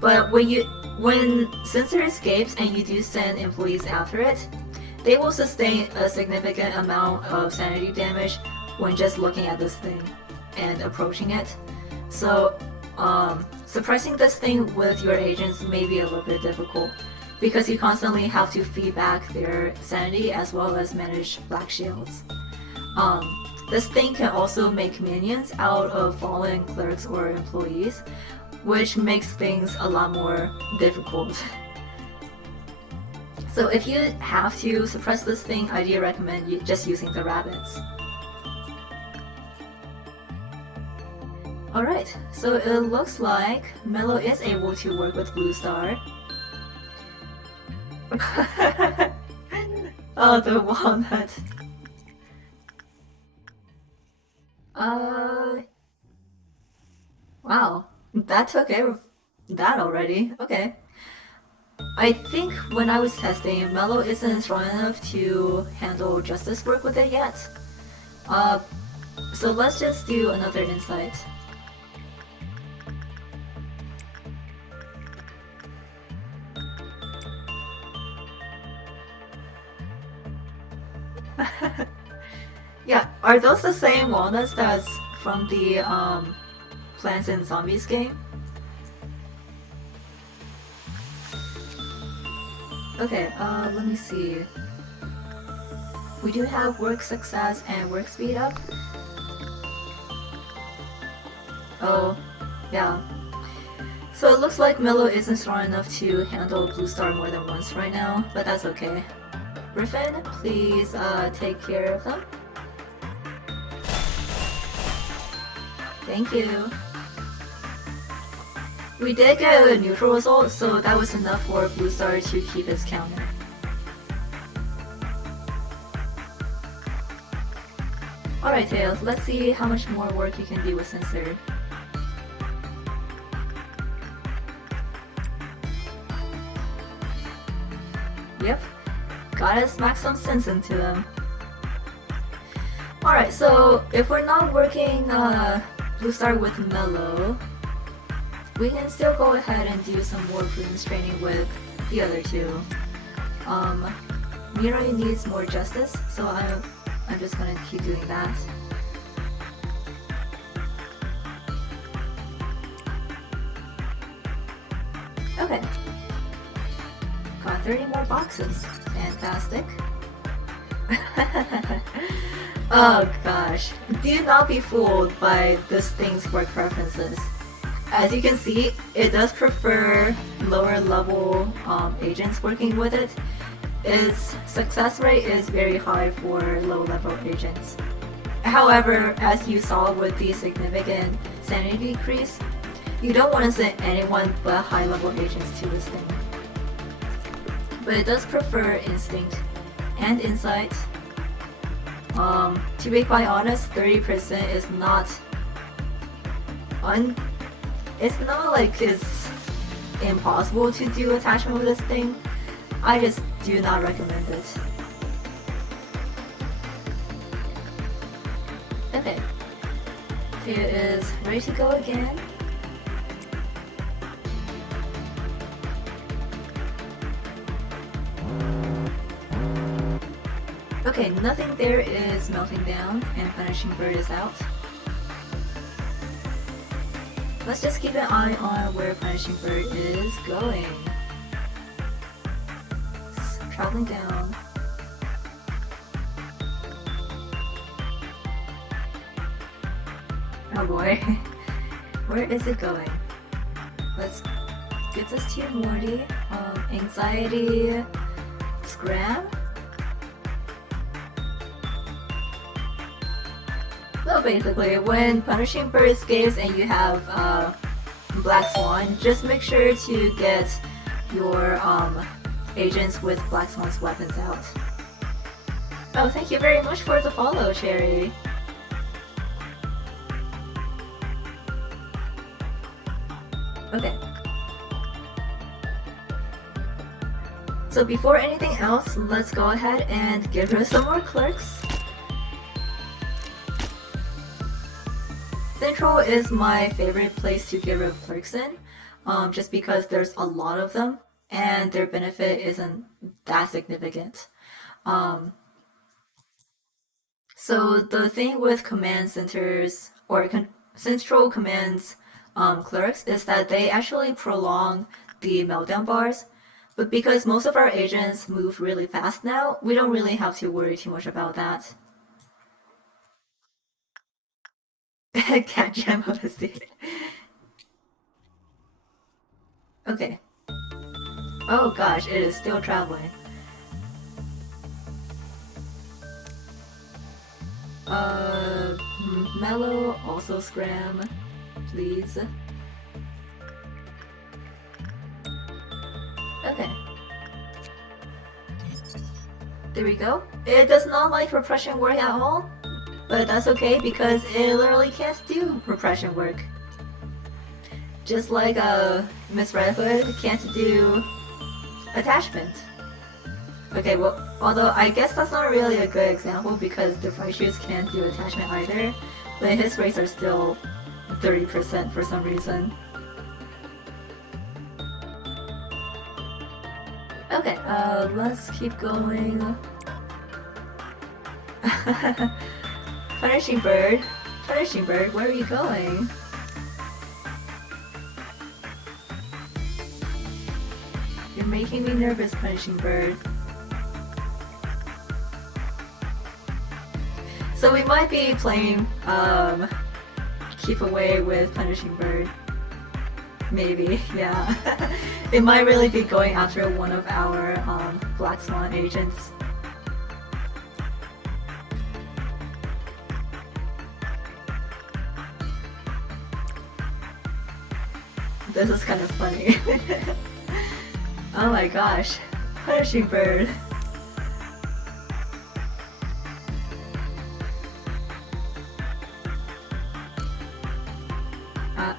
but when censor escapes and you do send employees after it, they will sustain a significant amount of sanity damage when just looking at this thing and approaching it. So suppressing this thing with your agents may be a little bit difficult because you constantly have to feed back their sanity as well as manage black shields. This thing can also make minions out of fallen clerks or employees, which makes things a lot more difficult. So if you have to suppress this thing, I do recommend just using the rabbits. Alright, so it looks like Mello is able to work with Blue Star. Oh, the walnut. Wow, that took care of that already. Okay. I think when I was testing, Mello isn't strong enough to handle justice work with it yet. So let's just do another insight. Yeah, are those the same walnuts that's from the Plants and Zombies game? Okay, let me see. We do have work success and work speed up. Oh, yeah. So it looks like Mello isn't strong enough to handle Blue Star more than once right now, but that's okay. Griffin, please take care of them. Thank you. We did get a neutral result, so that was enough for Blue Star to keep its counter. Alright Tails, let's see how much more work you can do with Censor. Yep, gotta smack some sense into them. Alright, so if we're not working Blue Star with Mello, we can still go ahead and do some more prudence training with the other two. Mirai needs more justice, so I'm just gonna keep doing that. Okay. Got 30 more boxes. Fantastic. Oh gosh. Do not be fooled by this thing's work preferences. As you can see, it does prefer lower level agents working with it. Its success rate is very high for low level agents. However, as you saw with the significant sanity decrease, you don't want to send anyone but high level agents to this thing. But it does prefer instinct and insight. To be quite honest, 30% is not it's not like it's impossible to do attachment with this thing. I just do not recommend it. Okay. Here is ready to go again. Okay, nothing there is melting down and Punishing Bird is out. Let's just keep an eye on where Punishing Bird is going. It's traveling down. Oh boy. Where is it going? Let's give this to Morty. Anxiety Scram? So basically, when Punishing Bird escapes and you have Black Swan, just make sure to get your agents with Black Swan's weapons out. Oh, thank you very much for the follow, Cherry. Okay. So before anything else, let's go ahead and give her some more clerks. Central is my favorite place to get rid of clerks in, just because there's a lot of them and their benefit isn't that significant. So the thing with command centers or central commands clerks is that they actually prolong the meltdown bars. But because most of our agents move really fast now, we don't really have to worry too much about that. Can't jam up a seat. Okay. Oh gosh, it is still traveling. Uh, Mellow, also scram, please. Okay. There we go. It does not like repression work at all, but that's okay because it literally can't do repression work. Just like Miss Red Hood can't do attachment. Okay, well, although I guess that's not really a good example because the Fire Shoes can't do attachment either, but his rates are still 30% for some reason. Okay, let's keep going. Punishing Bird. Punishing Bird, where are you going? You're making me nervous, Punishing Bird. So we might be playing Keep Away with Punishing Bird. Maybe, yeah. It might really be going after one of our Black Swan agents. This is kind of funny. Oh my gosh. Punishing Bird.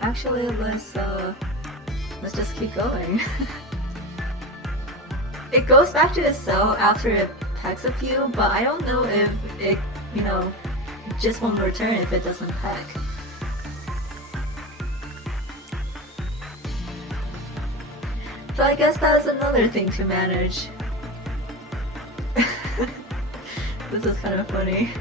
Actually, let's just keep going. It goes back to the cell after it pecks a few, but I don't know if it, just won't return if it doesn't peck. So I guess that's another thing to manage. This is kind of funny.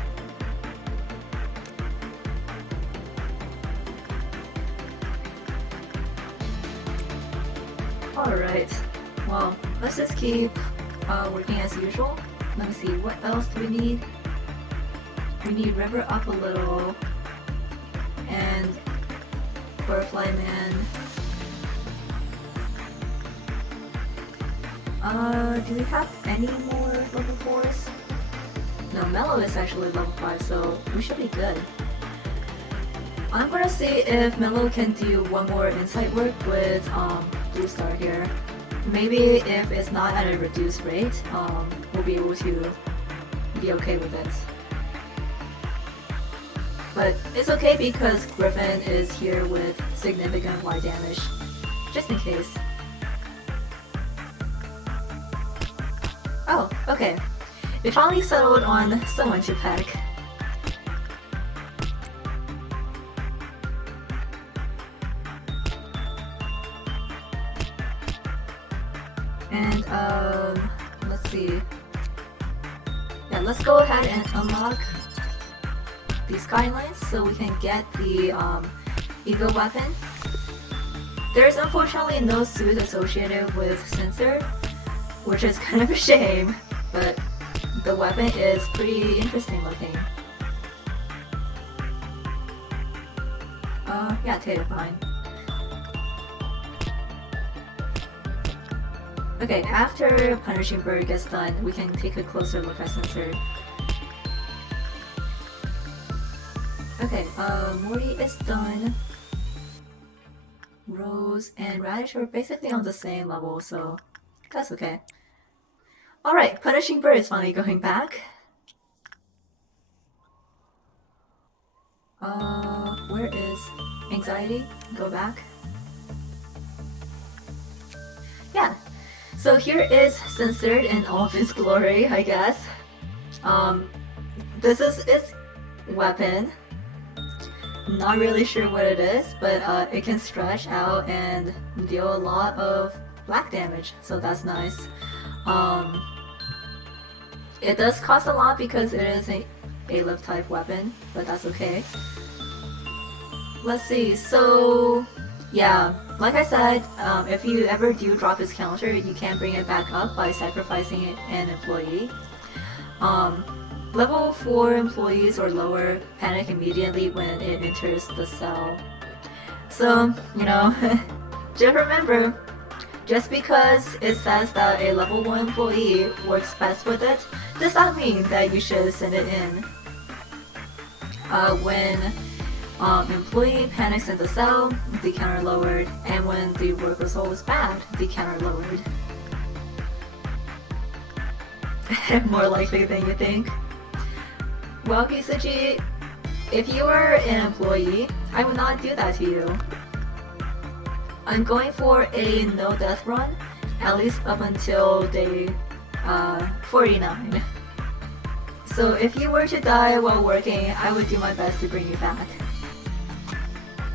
Alright, well, let's just keep working as usual. Let me see, what else do we need? We need River up a little, and Butterfly Man. Do we have any more level 4s? No, Mellow is actually level 5, so we should be good. I'm gonna see if Mellow can do one more insight work with Blue Star here. Maybe if it's not at a reduced rate, we'll be able to be okay with it. But it's okay because Griffin is here with significant light damage, just in case. Oh, okay. We finally settled on someone to peck. And, let's see. Yeah, let's go ahead and unlock the skylines so we can get the, Eagle weapon. There's unfortunately no suit associated with Sensor, which is kind of a shame, but the weapon is pretty interesting looking. Yeah, Tater fine. Okay, after Punishing Bird gets done, we can take a closer look at Sensor. Okay, Morty is done. Rose and Radish are basically on the same level, so that's okay. Alright, Punishing Bird is finally going back. Where is Anxiety? Go back. Yeah. So here is censored in all of its glory, I guess. This is its weapon. Not really sure what it is, but it can stretch out and deal a lot of black damage, so that's nice. It does cost a lot because it is a lift type weapon, but that's okay. Let's see, so yeah, like I said, if you ever do drop its counter, you can bring it back up by sacrificing an employee. Level 4 employees or lower panic immediately when it enters the cell. So, you know, just remember, just because it says that a level 1 employee works best with it, does not mean that you should send it in. When employee panics in the cell, the counter lowered, and when the work result was bad, the counter lowered. More likely than you think. Well, Kisuji, if you were an employee, I would not do that to you. I'm going for a no-death run, at least up until day 49. So if you were to die while working, I would do my best to bring you back.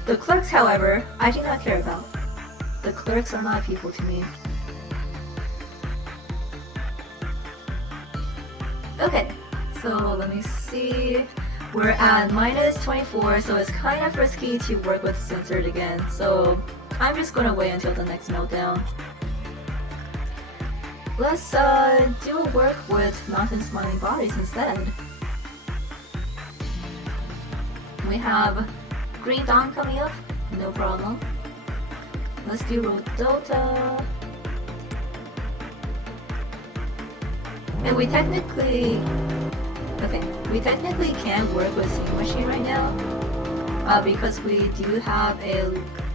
The clerks, however, I do not care about. The clerks are not people to me. Okay, so let me see. We're at minus 24, so it's kind of risky to work with censored again, so I'm just gonna wait until the next meltdown. Let's do a work with mountain smiling bodies instead. We have Green Dawn coming up, no problem. Let's do Rodota. And we technically can't work with Sea Machine right now, because we do have a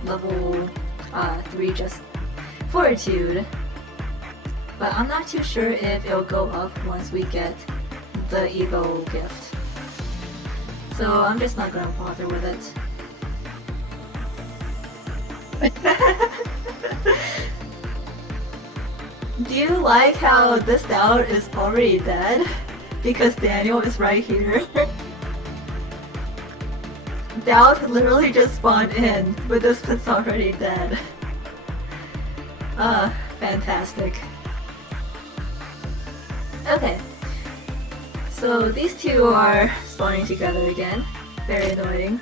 level 3 just Fortitude. But I'm not too sure if it'll go up once we get the Ego gift. So I'm just not gonna bother with it. Do you like how this doubt is already dead? Because Daniel is right here. Doubt literally just spawned in, but this one's already dead. Fantastic. Okay. So these two are spawning together again. Very annoying.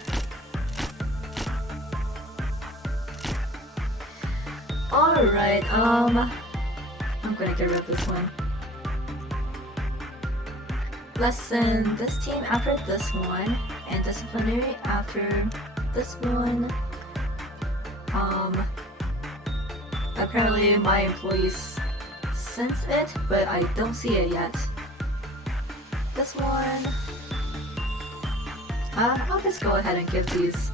Alright, I'm gonna get rid of this one. Let's send this team after this one, and disciplinary after this one. Apparently my employees sense it, but I don't see it yet. This one... I'll just go ahead and give these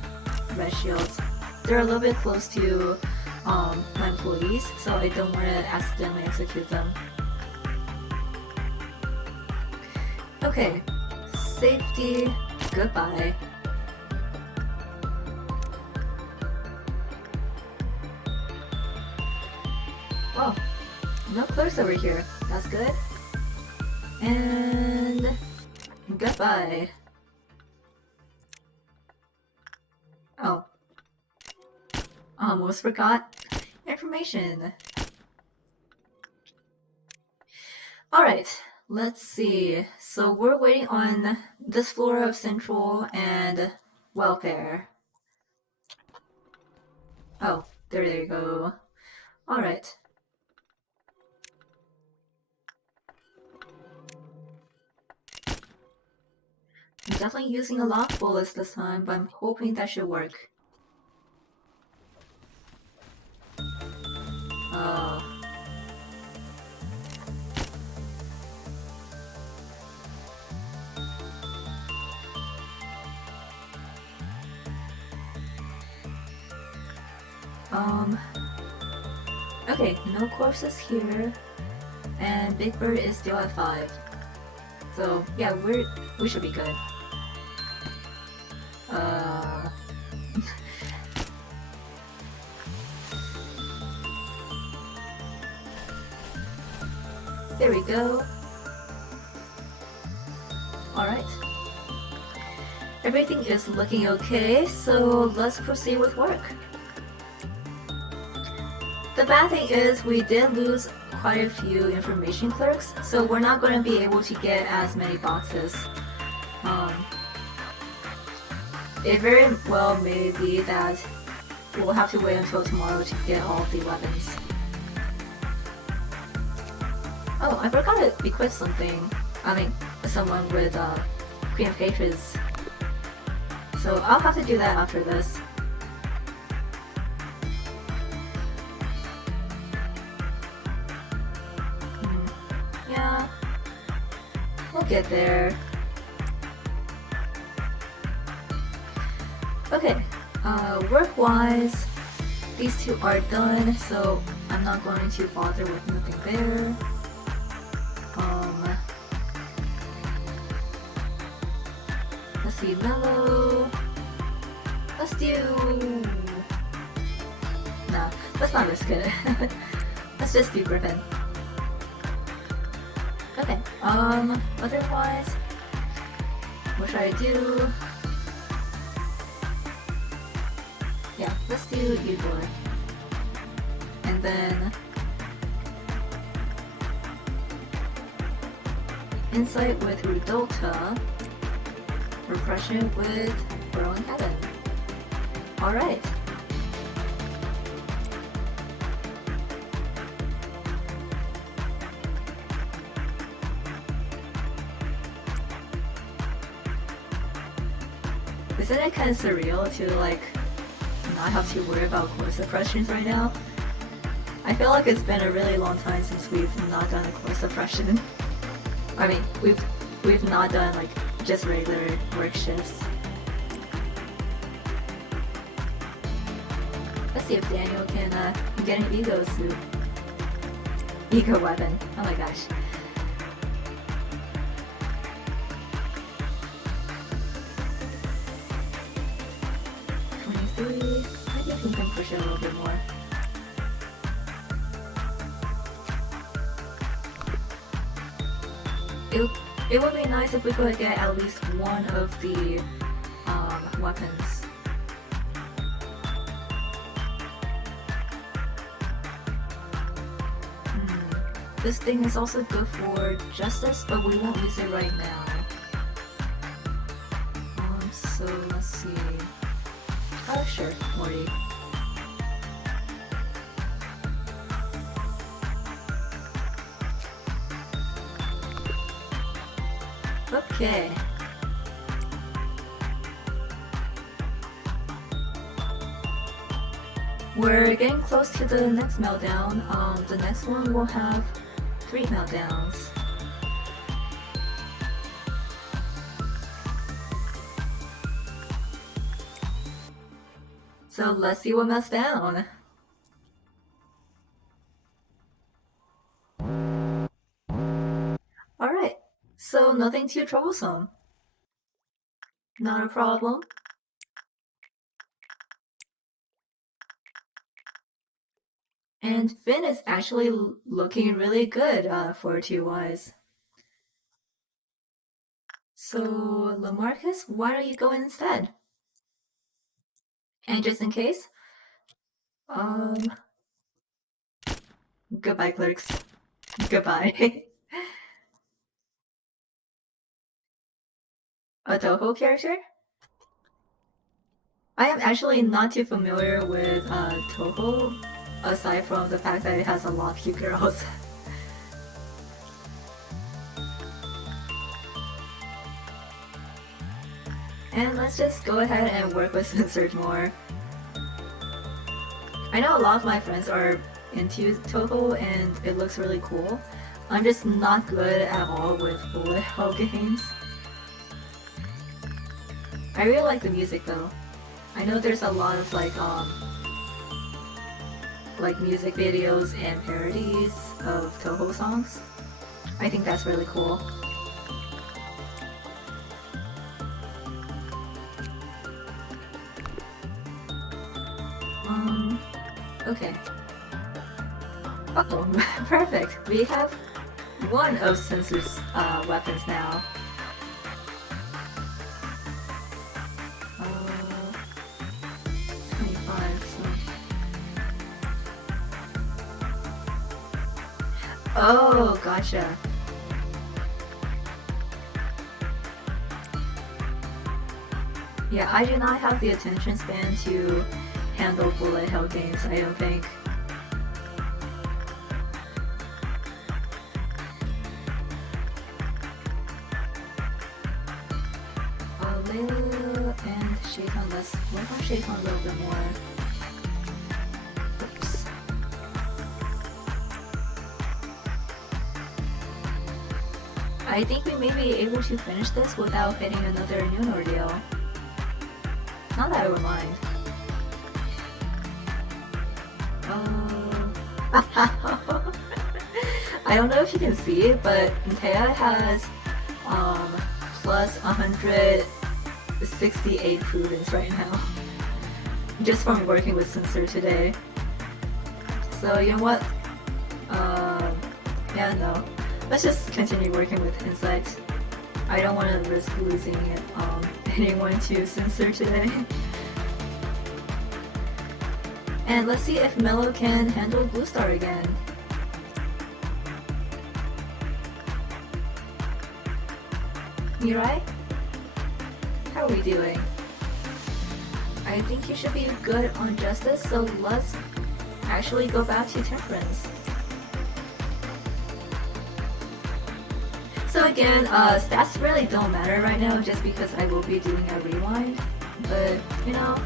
red shields. They're a little bit close to my employees, so I don't want to accidentally execute them. Okay, safety, goodbye. Oh, no clerks over here, that's good. And goodbye. Oh. Almost forgot information. Alright, let's see. So we're waiting on this floor of Central and Welfare. Oh, there you go. Alright. I'm definitely using a lot of bullets this time, but I'm hoping that should work. Okay, no corpses here, and Big Bird is still at 5. So yeah, we should be good. There we go. Alright. Everything is looking okay, so let's proceed with work. The bad thing is we did lose quite a few information clerks, so we're not going to be able to get as many boxes. It very well may be that we'll have to wait until tomorrow to get all of the weapons. Oh, I forgot to equip something. I mean, someone with Queen of Pages. So I'll have to do that after this. Yeah, we'll get there. Okay, work-wise, these two are done, so I'm not going to bother with nothing there. Let's see, Mellow. Let's do... Nah, let's not risk it. Let's just do Griffin. Okay, otherwise, what should I do? Yeah, let's do Vtuber. And then Insight with Rudolta, Repression with Growing Heaven. Alright. Isn't it kind of surreal to like not have to worry about core suppressions right now? I feel like it's been a really long time since we've not done a core suppression. I mean, we've not done like just regular work shifts. Let's see if Daniel can get an ego suit. Ego weapon. Oh my gosh. I think we can push it a little bit more. It would be nice if we could get at least one of the weapons. This thing is also good for justice, but we won't use it right now. So let's see. Oh sure, Morty. Okay. We're getting close to the next meltdown. The next one will have 3 meltdowns. So let's see what melts down. Alright, so nothing too troublesome. Not a problem. And Finn is actually looking really good for 2Ys. So, Lamarcus, why don't you go instead? And just in case, goodbye, clerks. Goodbye. A Toho character? I am actually not too familiar with Toho, aside from the fact that it has a lot of cute girls. And let's just go ahead and work with censored more. I know a lot of my friends are into Toho and it looks really cool. I'm just not good at all with bullet hell games. I really like the music though. I know there's a lot of like music videos and parodies of Toho songs. I think that's really cool. Okay. Oh, perfect. We have one of Sensor's weapons now. Uh, 25, so... Oh, gotcha. Yeah, I do not have the attention span to handle bullet hell games, I don't think. Layla and Shaitan, let's work on Shaitan a little bit more. Oops. I think we may be able to finish this without hitting another noon ordeal. Not that I would mind. I don't know if you can see it, but Ntea has plus 168 prudence right now. Just from working with Sensor today. So you know what? Yeah, no. Let's just continue working with Insight. I don't want to risk losing anyone to Sensor today. And let's see if Mello can handle Blue Star again. Mirai? How are we doing? I think you should be good on Justice, so let's actually go back to Temperance. So again, stats really don't matter right now just because I will be doing a rewind. But, you know,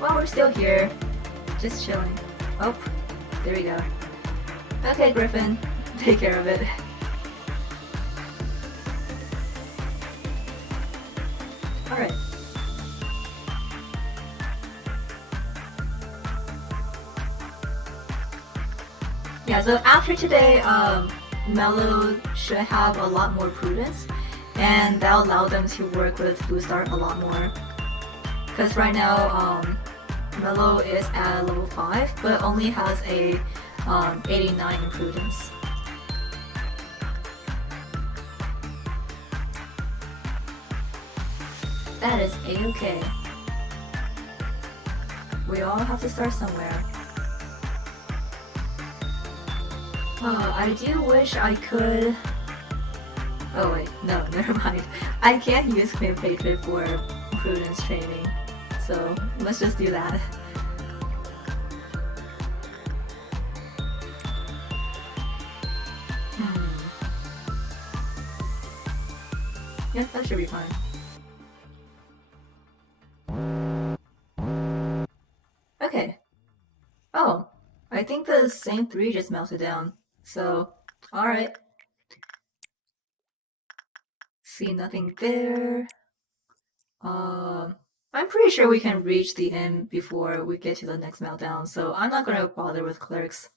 well, we're still here, just chilling. Oh, there we go. Okay, Griffin, take care of it. Alright. Yeah, so after today, Mello should have a lot more prudence, and that'll allow them to work with Blue Star a lot more. Because right now, Mello is at level 5, but only has a 89 in prudence. That is a-okay. We all have to start somewhere. I do wish I could... Oh wait, no, never mind. I can't use Queen Patriot for prudence training, so let's just do that. Yeah, that should be fine. Okay. Oh, I think the same 3 just melted down. So, alright. See nothing there. I'm pretty sure we can reach the end before we get to the next meltdown, so I'm not gonna bother with clerks.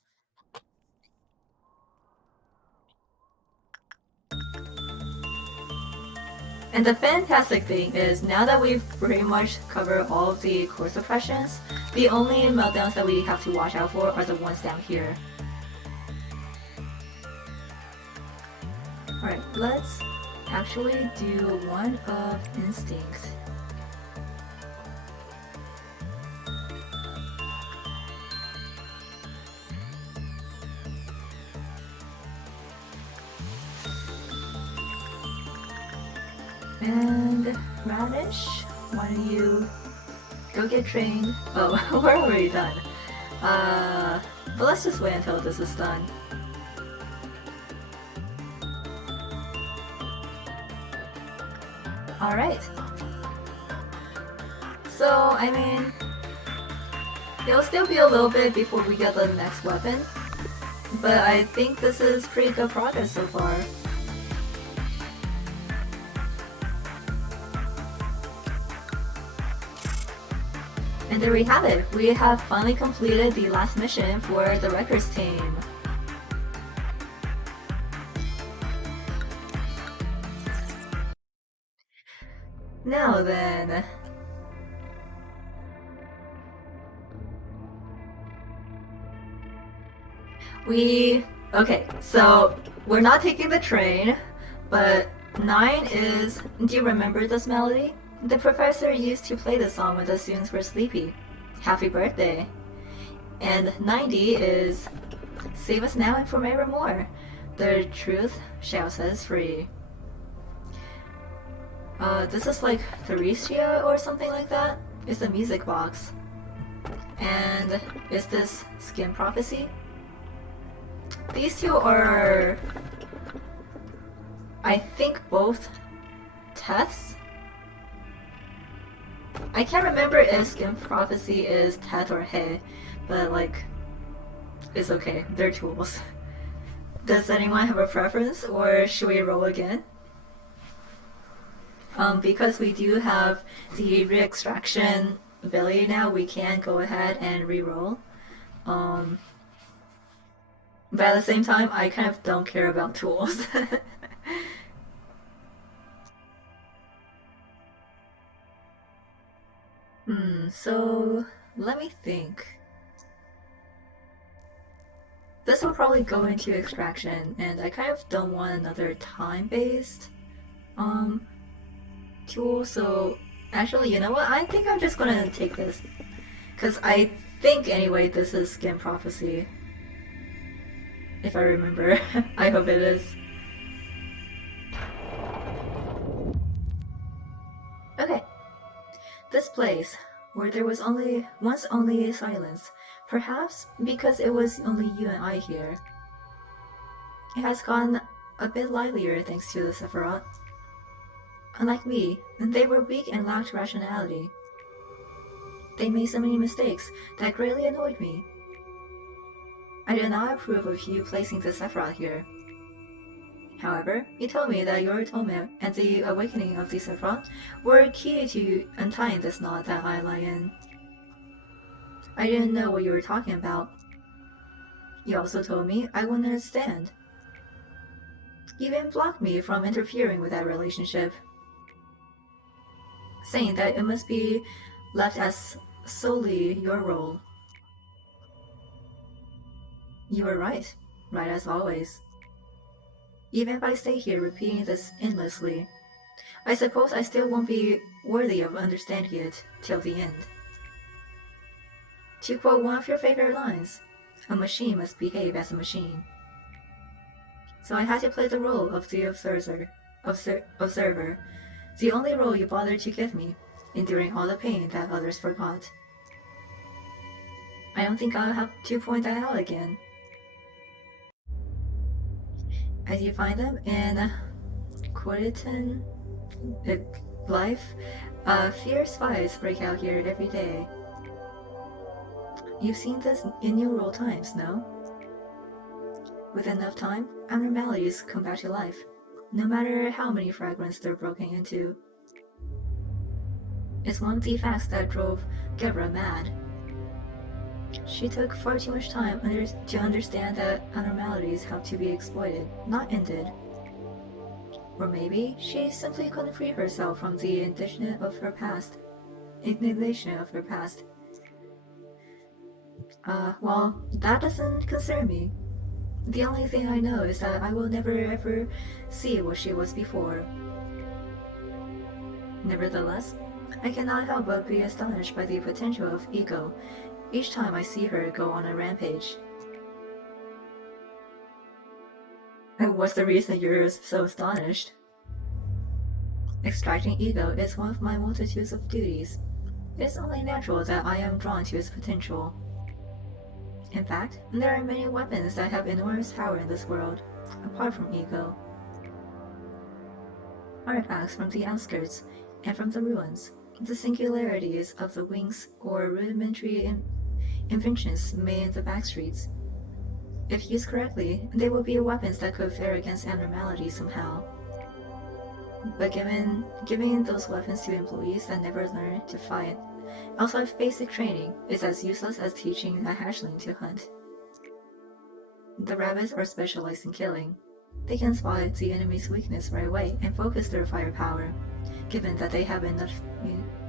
And the fantastic thing is, now that we've pretty much covered all of the core suppressions, the only meltdowns that we have to watch out for are the ones down here. Alright, let's actually do one of Instinct. And Radish, why don't you go get trained? Oh, we're already done. But let's just wait until this is done. Alright. So, I mean, it'll still be a little bit before we get the next weapon, but I think this is pretty good progress so far. And there we have it. We have finally completed the last mission for the Records team. Now then... We Okay, so we're not taking the train, but 9 is. Do you remember this melody? The professor used to play this song when the students were sleepy. Happy birthday. And 90 is save us now and forevermore. The truth shall set us free. This is like Theresia or something like that. It's a music box. And is this Skin Prophecy? These two are, I think, both Teths. I can't remember if Skin Prophecy is Teth or He, but like, it's okay. They're tools. Does anyone have a preference, or should we roll again? Because we do have the re-extraction ability now, we can go ahead and re-roll. But at the same time, I kind of don't care about tools. So let me think. This will probably go into extraction, and I kind of don't want another time-based tool, so actually, you know what? I think I'm just gonna take this. Because I think, anyway, this is Skin Prophecy. If I remember. I hope it is. Okay. This place, where there was once only silence, perhaps because it was only you and I here, it has gotten a bit livelier thanks to the Sephiroth. Unlike me, they were weak and lacked rationality. They made so many mistakes that greatly annoyed me. I do not approve of you placing the Sephiroth here. However, you told me that your atonement and the awakening of the Sephiroth were key to untying this knot that I lie in. I didn't know what you were talking about. You also told me I wouldn't understand. You even blocked me from interfering with that relationship, saying that it must be left as solely your role. You were right as always. Even if I stay here repeating this endlessly, I suppose I still won't be worthy of understanding it till the end. To quote one of your favorite lines, a machine must behave as a machine. So I had to play the role of the observer, the only role you bothered to give me, enduring all the pain that others forgot. I don't think I'll have to point that out again. As you find them in Quotidian life, fierce fights break out here every day. You've seen this in your role times, no? With enough time, abnormalities come back to life, no matter how many fragments they're broken into. It's one of the facts that drove Gebra mad. She took far too much time to understand that abnormalities have to be exploited, not ended. Or maybe she simply couldn't free herself from the indignation of her past. Well, that doesn't concern me. The only thing I know is that I will never ever see what she was before. Nevertheless, I cannot help but be astonished by the potential of ego each time I see her go on a rampage. And what's the reason you're so astonished? Extracting ego is one of my multitudes of duties. It's only natural that I am drawn to its potential. In fact, there are many weapons that have enormous power in this world, apart from ego. Artifacts from the outskirts and from the ruins, the singularities of the wings or rudimentary inventions made in the backstreets. If used correctly, they will be weapons that could fare against abnormalities somehow. But giving those weapons to employees that never learn to fight outside of basic training is as useless as teaching a hatchling to hunt. The rabbits are specialized in killing. They can spot the enemy's weakness right away and focus their firepower, given that they have enough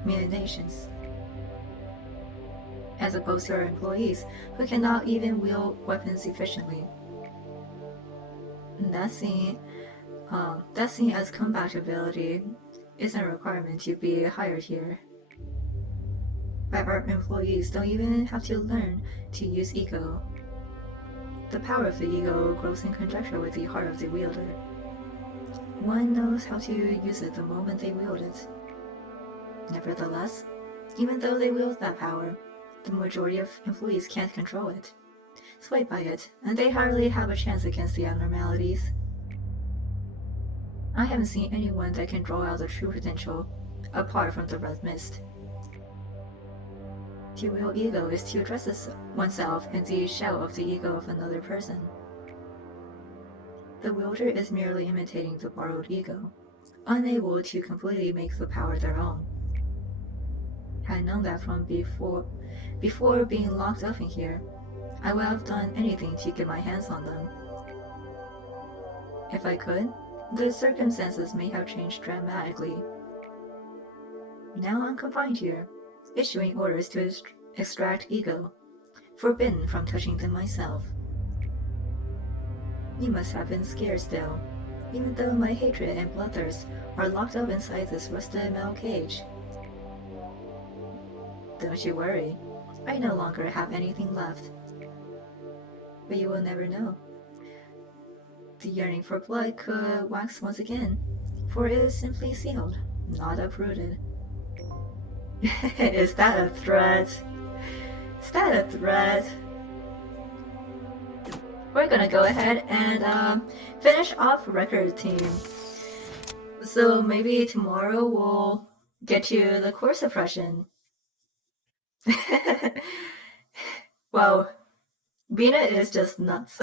munitions. As opposed to our employees, who cannot even wield weapons efficiently. That seen as compatibility isn't a requirement to be hired here. Our employees don't even have to learn to use ego. The power of the ego grows in conjunction with the heart of the wielder. One knows how to use it the moment they wield it. Nevertheless, even though they wield that power, the majority of employees can't control it, swayed by it, and they hardly have a chance against the abnormalities. I haven't seen anyone that can draw out the true potential, apart from the red mist. To wield ego is to dress oneself in the shell of the ego of another person. The wielder is merely imitating the borrowed ego, unable to completely make the power their own. Had I known that from before being locked up in here, I would have done anything to get my hands on them. If I could, the circumstances may have changed dramatically. Now I'm confined here, issuing orders to extract ego, forbidden from touching them myself. You must have been scared still, even though my hatred and bloodthirst are locked up inside this rusted metal cage. Don't you worry, I no longer have anything left. But you will never know. The yearning for blood could wax once again, for it is simply sealed, not uprooted. Is that a threat? Is that a threat? We're gonna go ahead and finish off record team. So maybe tomorrow we'll get to the core suppression. Wow, Bina is just nuts.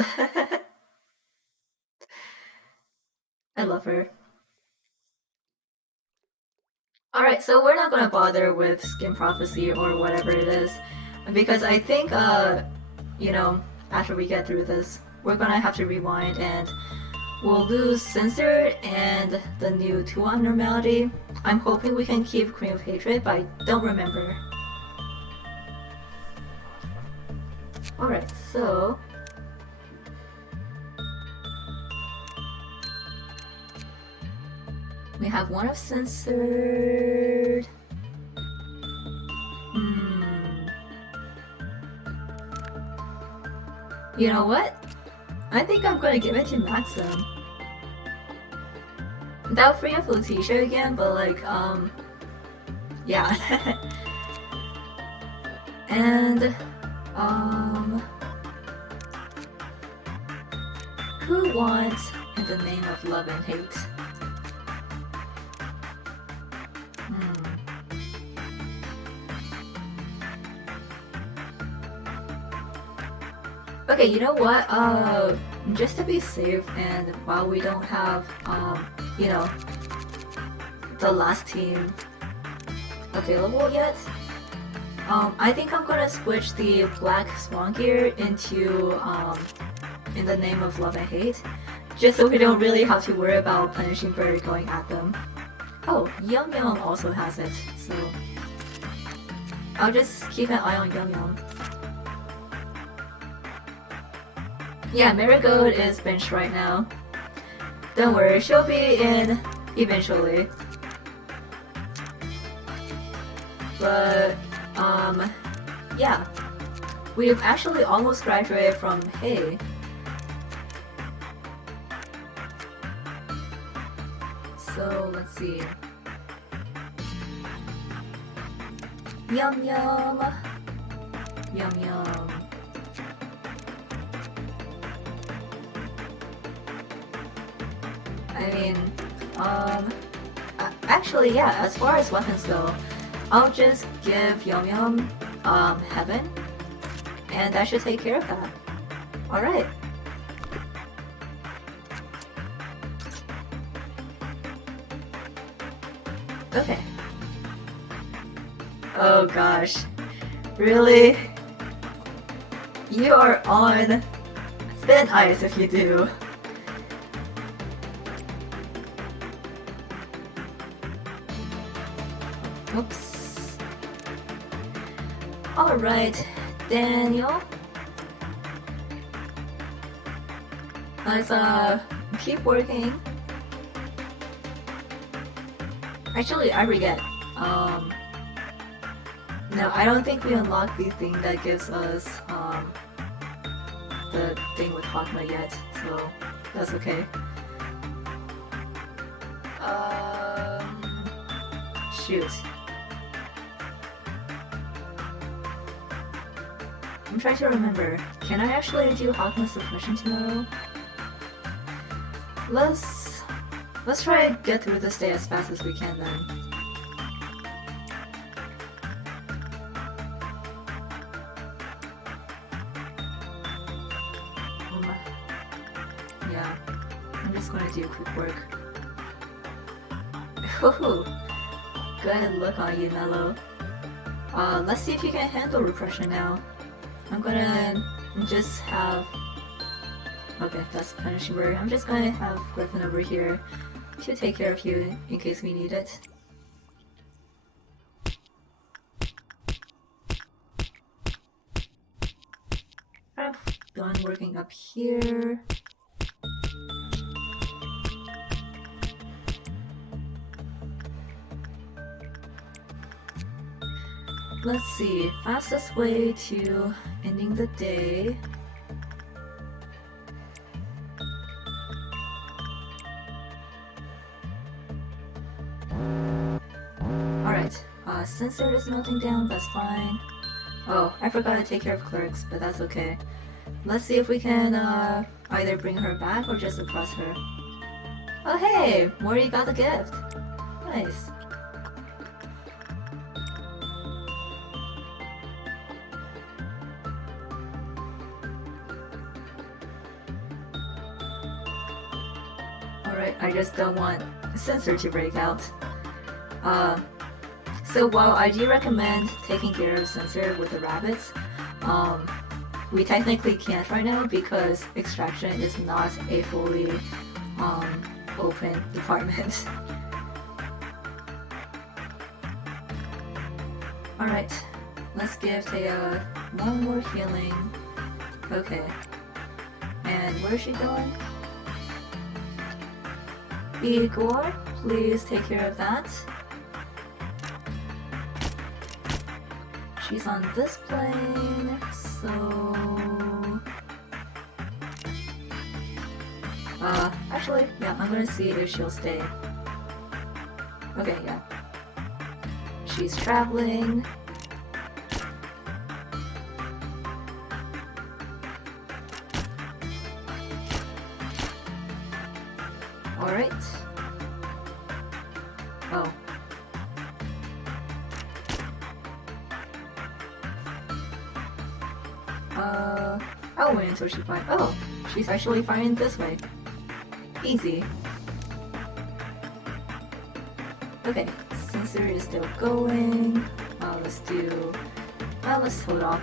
I love her. Alright, so we're not gonna bother with Skin Prophecy or whatever it is, because I think, you know, after we get through this, we're gonna have to rewind and we'll lose Censored and the new 2 abnormality. I'm hoping we can keep Cream of Hatred, but I don't remember. Alright, so... we have one of Censored... You know what? I think I'm gonna give it to Maxim. Without free of Letitia again, but like, yeah. And, who wants In the Name of Love and Hate? Okay, you know what? Just to be safe, and while we don't have, you know, the last team available yet, I think I'm gonna switch the Black Swan gear into, In the Name of Love and Hate, just so we don't really have to worry about Punishing Bird going at them. Oh, Yum Yum also has it, so I'll just keep an eye on Yum Yum. Yeah, Marigold is benched right now. Don't worry, she'll be in eventually. But, yeah. We've actually almost graduated from Hey. So, let's see. Yum Yum. Yum Yum. I mean, actually, yeah, as far as weapons go, I'll just give Yum Yum, Heaven, and that should take care of that. Alright. Okay. Oh gosh. Really? You are on thin ice if you do. Oops. Alright, Daniel. Let's keep working. Actually, I forget. No, I don't think we unlocked the thing that gives us the thing with Hokma yet, so that's okay. Shoot. I'm trying to remember. Can I actually do Hokma suppression tomorrow? Let's try and get through this day as fast as we can then. Yeah, I'm just gonna do quick work. Ooh, good look on you, Mello. Let's see if you can handle repression now. I'm gonna just have... Okay, that's punishing word. I'm just gonna have Griffin over here to take care of you in case we need it. I've done working up here. Let's see, fastest way to ending the day. Alright, since there is melting down, that's fine. Oh, I forgot to take care of clerks, but that's okay. Let's see if we can either bring her back or just suppress her. Oh hey, Mori got the gift. Nice. Alright, I just don't want sensor to break out. So while I do recommend taking care of sensor with the rabbits, we technically can't right now because extraction is not a fully open department. Alright, let's give Taya one more healing. Okay. And where is she going? Igor, please take care of that. She's on this plane, so... actually, yeah, I'm gonna see if she'll stay. Okay, yeah. She's traveling. Alright. Oh. I'll wait until she finds. Oh, she's actually flying this way. Easy. Okay, sensor is still going. Let's do. Let's hold off.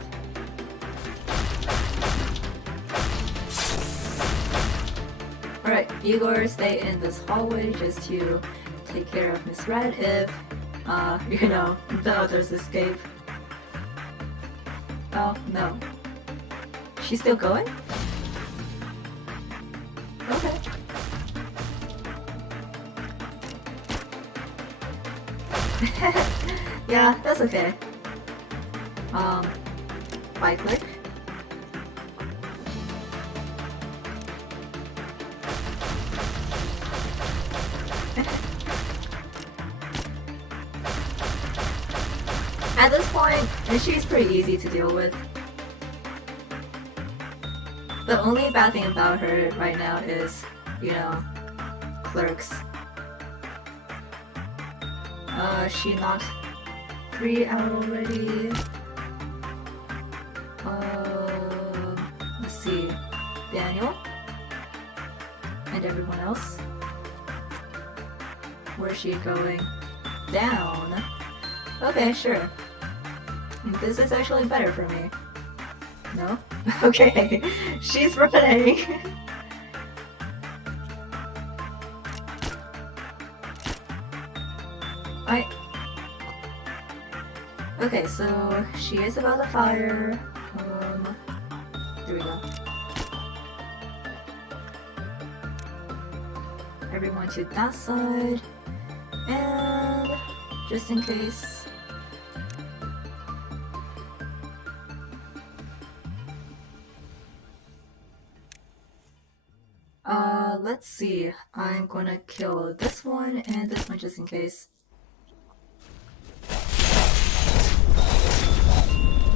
Alright, Igor, stay in this hallway just to take care of Miss Red if, you know, the others escape. Oh, no. She's still going? Okay. Yeah, that's okay. Right click. At this point, she's pretty easy to deal with. The only bad thing about her right now is, you know, clerks. She knocked 3 out already. Let's see. Daniel? And everyone else? Where's she going? Down? Okay, sure. This is actually better for me. No? Okay, she's running. Okay, so she is about to fire. Here we go. everyone to that side. And just in case. Let's see. I'm gonna kill this one and this one just in case.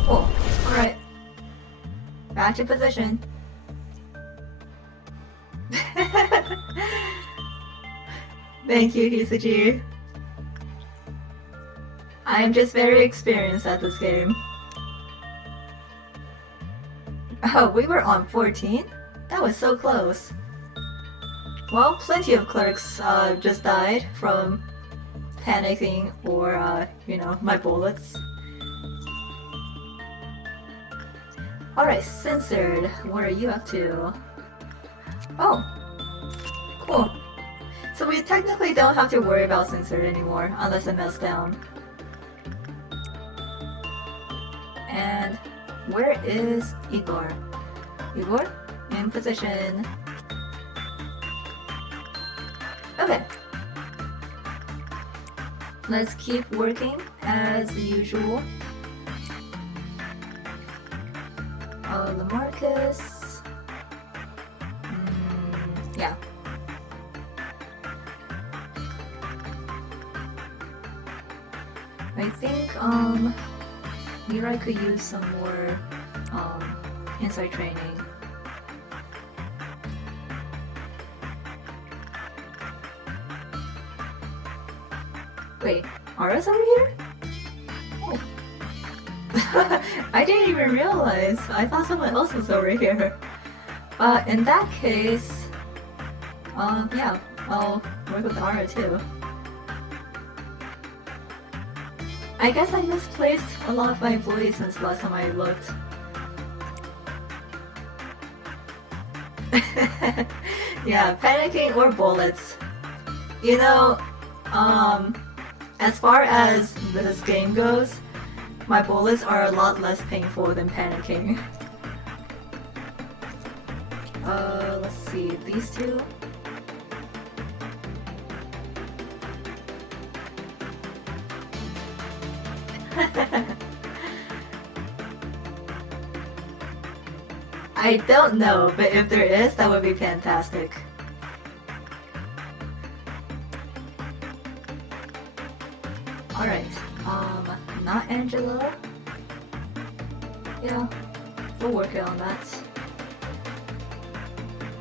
Cool. Alright. Back to position. Thank you, Hisaji. I am just very experienced at this game. Oh, we were on 14? That was so close. Well, plenty of clerks just died from panicking or, you know, my bullets. Alright, censored. What are you up to? Oh, cool. So we technically don't have to worry about censored anymore, unless it melts down. And where is Igor? Igor? In position. Okay. Let's keep working as usual. Lamarcus. Yeah. I think Mirai could use some more insight training. Wait, Ara's over here? Oh. I didn't even realize. I thought someone else was over here. In that case, yeah, I'll work with Ara too. I guess I misplaced a lot of my employees since last time I looked. Yeah, panicking or bullets. You know, as far as this game goes, my bullets are a lot less painful than panicking. Let's see, these two? I don't know, but if there is, that would be fantastic. Alright, not Angela. Yeah, we'll work on that.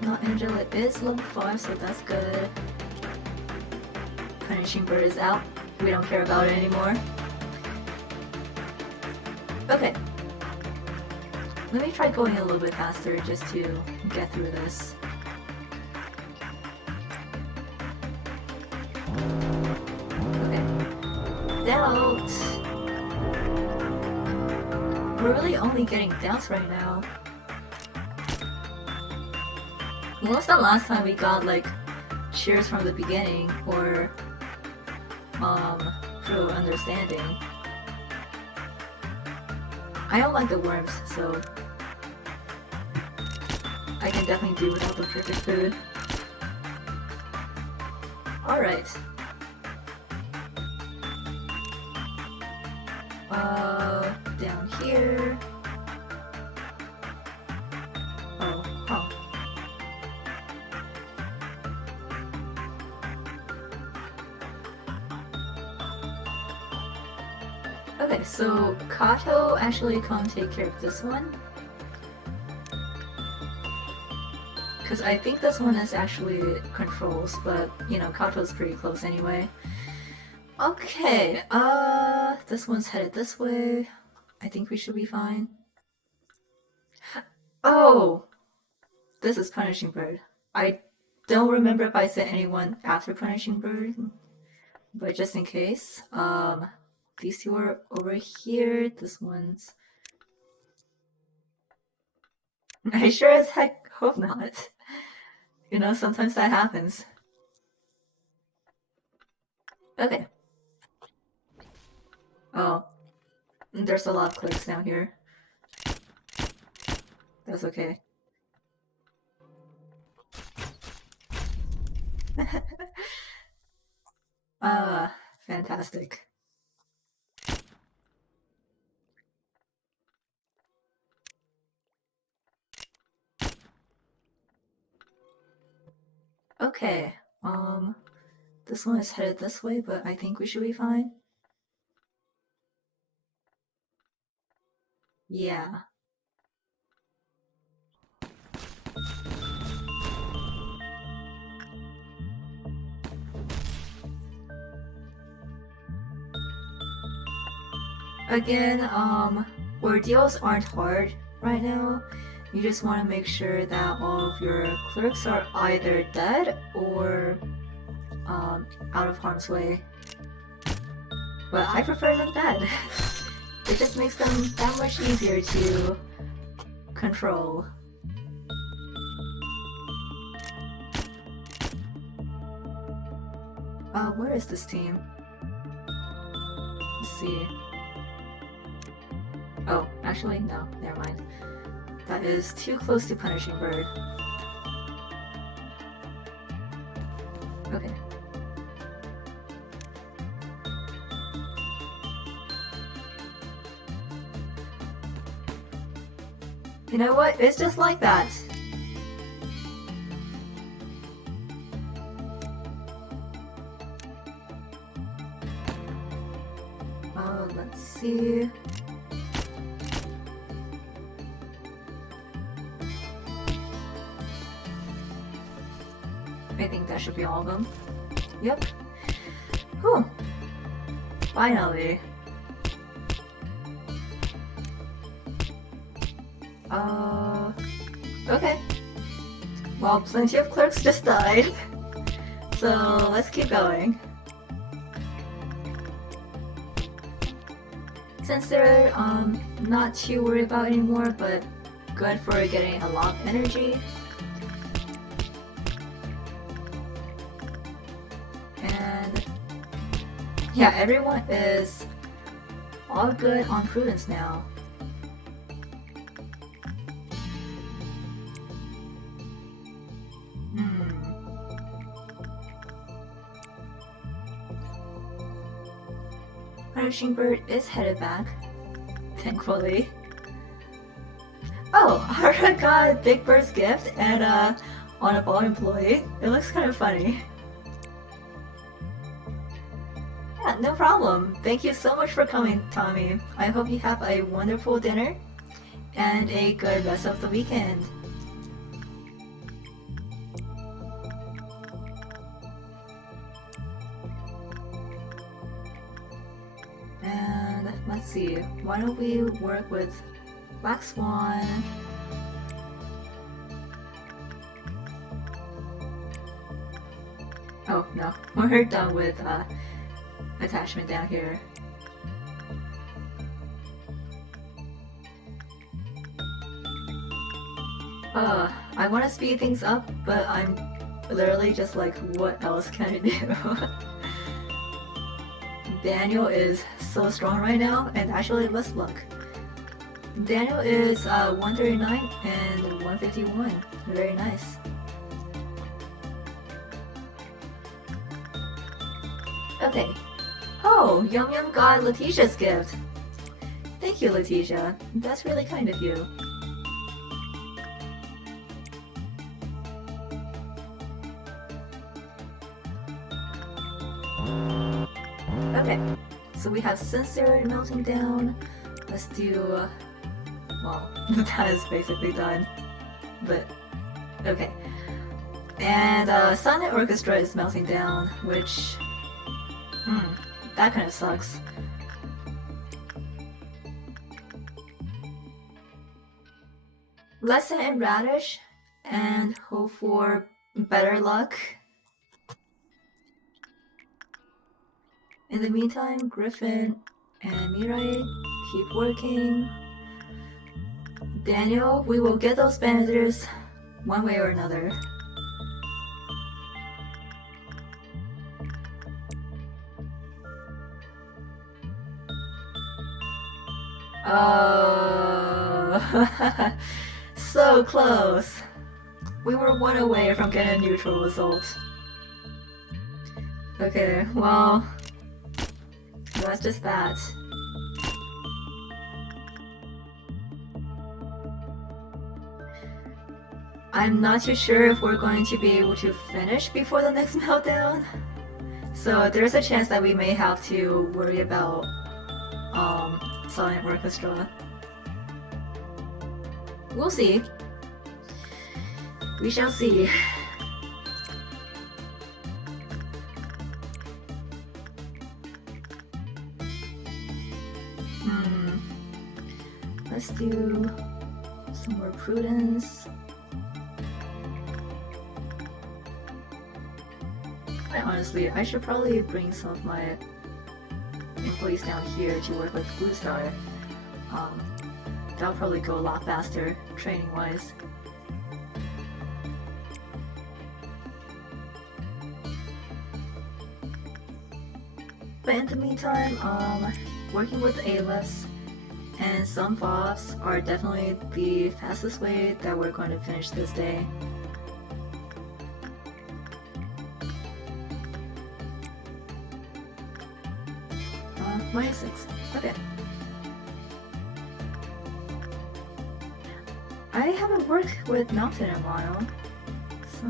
Not Angela is level 5, so that's good. Punishing Bird is out. We don't care about it anymore. Okay. Let me try going a little bit faster just to get through this. Doubt. We're really only getting doubts right now. When was the last time we got like cheers from the beginning or through understanding? I don't like the worms, so I can definitely do without the perfect food. Alright. Down here. Oh, huh. Okay, so Kato actually come take care of this one. Because I think this one is actually controls, but you know, Kato's pretty close anyway. Okay, this one's headed this way. I think we should be fine. Oh! This is Punishing Bird. I don't remember if I said anyone after Punishing Bird, but just in case. These two are over here. This one's... I sure as heck hope not. You know, sometimes that happens. Okay. Oh. There's a lot of clicks down here. That's okay. Fantastic. Okay, this one is headed this way, but I think we should be fine. Yeah. Again, ordeals aren't hard right now. You just want to make sure that all of your clerks are either dead or out of harm's way. But I prefer them dead. It just makes them that much easier to control. Where is this team? Let's see. Oh, actually, no, never mind. That is too close to Punishing Bird. Okay. You know what? It's just like that. Let's see. I think that should be all of them. Yep. Whew. Finally. Okay. Well, plenty of clerks just died. So let's keep going. Since they're not too worried about anymore, but good for getting a lot of energy. And yeah, everyone is all good on prudence now. Punishing Bird is headed back, thankfully. Oh, I got Big Bird's gift and on a ball employee. It looks kind of funny. Yeah, no problem. Thank you so much for coming, Tommy. I hope you have a wonderful dinner and a good rest of the weekend. And let's see, why don't we work with Black Swan? Oh no, we're done with attachment down here. I want to speed things up, but I'm literally just like, what else can I do? Daniel is so strong right now, and actually, let's look. Daniel is 139 and 151. Very nice. Okay. Oh, Yum Yum got Letitia's gift. Thank you, Letitia. That's really kind of you. Okay, so we have Sincere melting down. Let's do... well, that is basically done. But, okay. And Silent Orchestra is melting down, which... that kind of sucks. Lesson in Radish, and hope for better luck. In the meantime, Griffin and Mirai keep working. Daniel, we will get those bandages one way or another. Oh, so close. We were one away from getting a neutral result. Okay, well, that's just that. I'm not too sure if we're going to be able to finish before the next meltdown. So there's a chance that we may have to worry about silent orchestra. We'll see. We shall see. Let's do some more prudence. Quite honestly, I should probably bring some of my employees down here to work with Blue Star. That'll probably go a lot faster, training-wise. But in the meantime, working with A-lifts and some FOBs are definitely the fastest way that we're going to finish this day. -6. Okay. I haven't worked with Mountain in a while, so...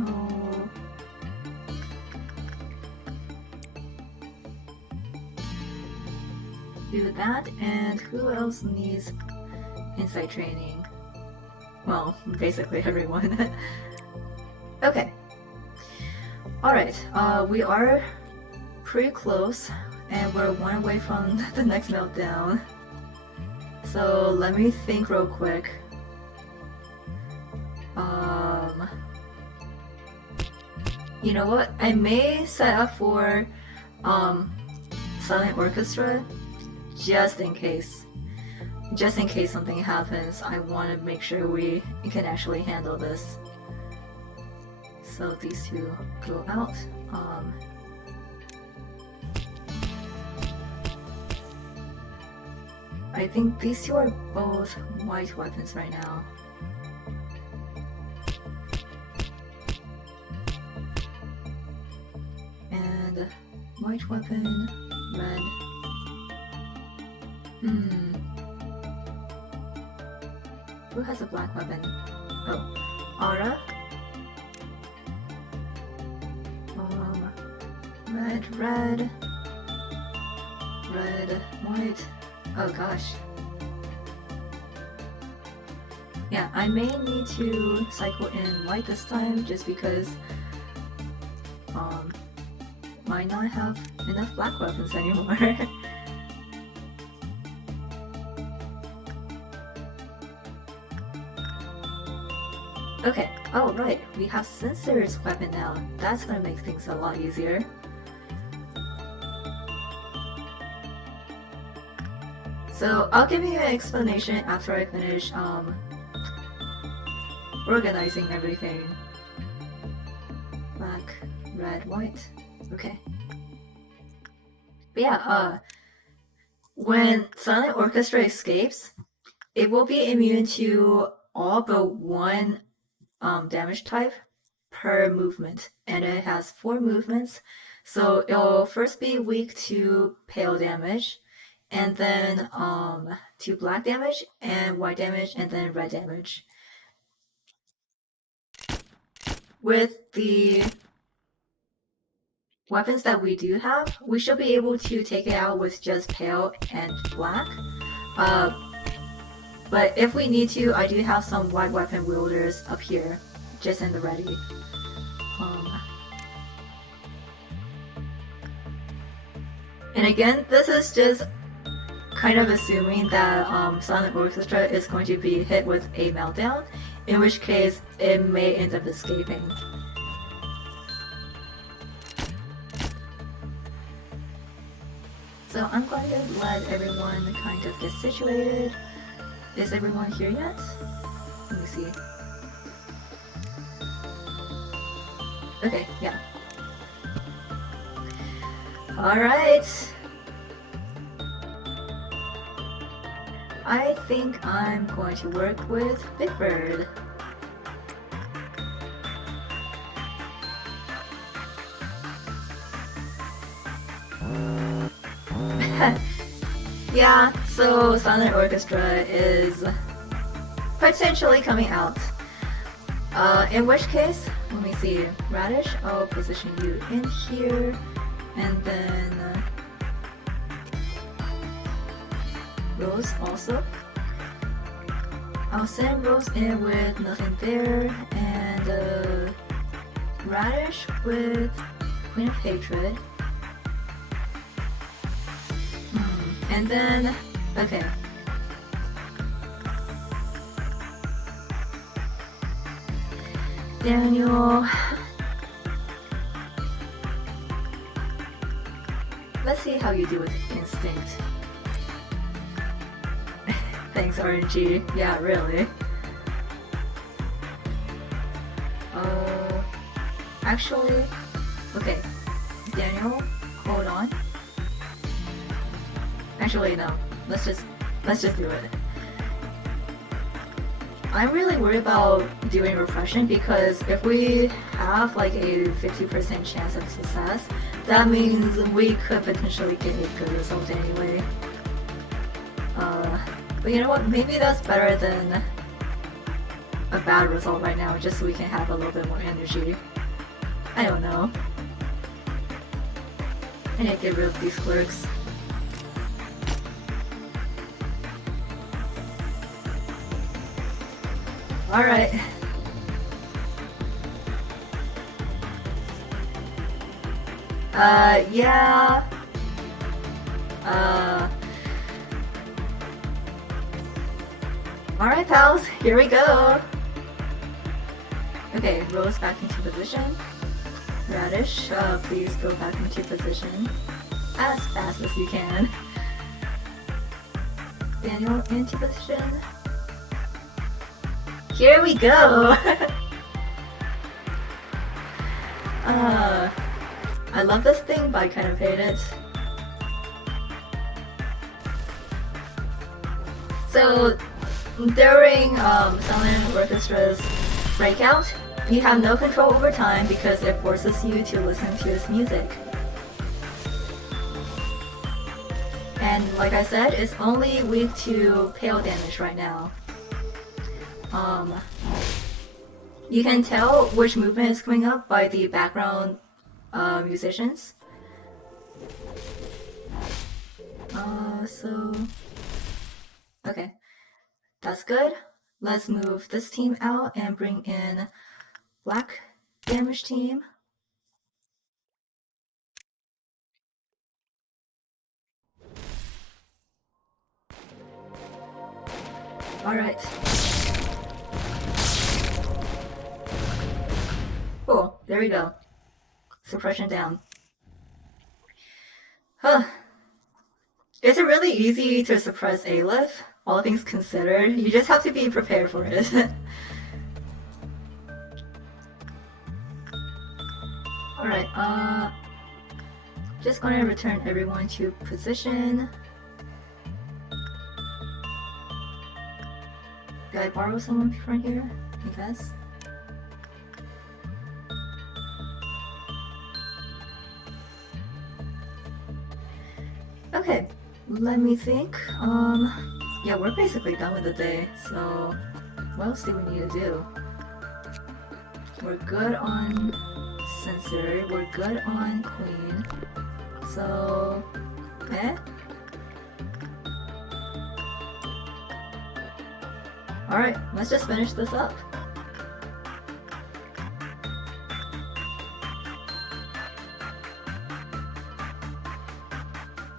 do that, and who else needs insight training? Well, basically everyone. Okay. Alright, we are pretty close, and we're one away from the next meltdown. So let me think real quick. You know what? I may set up for silent orchestra just in case. Just in case something happens, I want to make sure we can actually handle this. So these two go out. I think these two are both white weapons right now. And white weapon, red. Who has a black weapon? Oh, Aura. Red, white. Oh gosh. Yeah, I may need to cycle in white this time just because might not have enough black weapons anymore. Okay, oh right, we have Censor's weapon now. That's gonna make things a lot easier. So I'll give you an explanation after I finish organizing everything. Black, red, white. Okay. But yeah, when Silent Orchestra escapes, it will be immune to all but one damage type per movement, and it has 4 movements. So it'll first be weak to pale damage, and then to black damage, and white damage, and then red damage. With the weapons that we do have, we should be able to take it out with just pale and black. But if we need to, I do have some white weapon wielders up here, just in the ready. And again, this is just kind of assuming that Silent Orchestra is going to be hit with a meltdown, in which case it may end up escaping. So I'm going to let everyone kind of get situated. Is everyone here yet? Let me see. Okay, yeah. Alright! I think I'm going to work with Big Bird. Yeah, so Silent Orchestra is potentially coming out. In which case, let me see. Radish, I'll position you in here, and then Rose also. I'll send Rose in with nothing there, and Radish with Queen of Hatred. And then, okay. Daniel. Let's see how you do with Instinct. Thanks, RNG. Yeah, really. Actually, okay. Daniel, hold on. Actually, no. Let's just do it. I'm really worried about doing repression because if we have like a 50% chance of success, that means we could potentially get a good result anyway. But you know what? Maybe that's better than a bad result right now, just so we can have a little bit more energy. I don't know. I need to get rid of these clerks. Alright. Yeah. Alright, pals, here we go. Okay, Rose back into position. Radish, please go back into position as fast as you can. Daniel into position. Here we go! I love this thing, but I kind of hate it. So, during Silent Orchestra's breakout, you have no control over time because it forces you to listen to its music. And like I said, it's only weak to pale damage right now. You can tell which movement is coming up by the background musicians. Okay, that's good. Let's move this team out and bring in black damage team. Alright. Cool, there we go. Suppression down. Huh. Is it really easy to suppress Aleph? All things considered, you just have to be prepared for it. Alright, just gonna return everyone to position. Did I borrow someone from here? I guess. Okay, let me think. Yeah, we're basically done with the day, so what else do we need to do? We're good on Censor, we're good on Queen, so... Alright, let's just finish this up.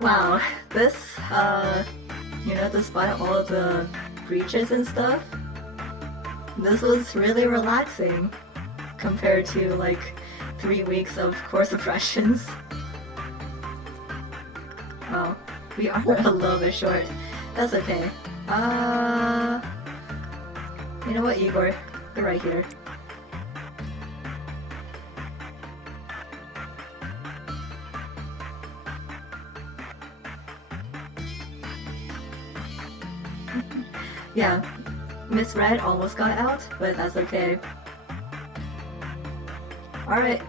Wow, this, you know, despite all the breaches and stuff, this was really relaxing compared to, like, 3 weeks of core suppressions. Oh, we are a little bit short. That's okay. You know what, Igor? You're right here. Yeah, Miss Red almost got out, but that's okay. Alright.